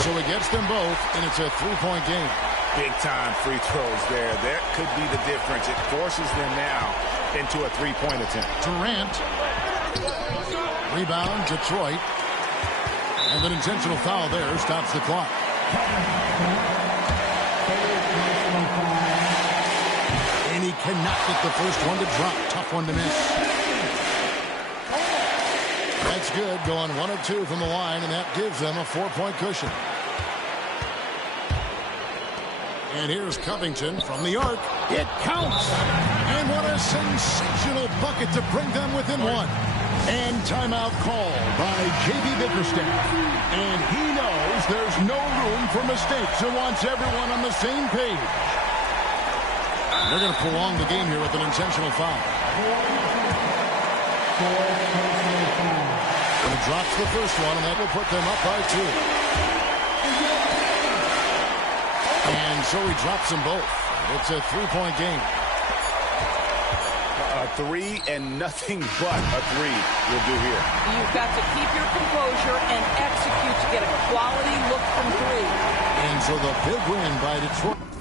So he gets them both, and it's a three-point game. Big-time free throws there. That could be the difference. It forces them now into a three-point attempt. Durant. Rebound, Detroit. And an intentional foul there stops the clock. And he cannot get the first one to drop. Tough one to miss. That's good. Going 1 of 2 from the line, and that gives them a 4-point cushion. And here's Covington from the arc. It counts. And what a sensational bucket to bring them within 1. And timeout called by J.B. Bickerstaff. And he knows there's no room for mistakes and wants everyone on the same page. They're going to prolong the game here with an intentional foul. And it drops the first one, and that will put them up by 2. And so he drops them both. It's a 3-point game. three and nothing but a three will do here. You've got to keep your composure and execute to get a quality look from three. And so the big win by Detroit.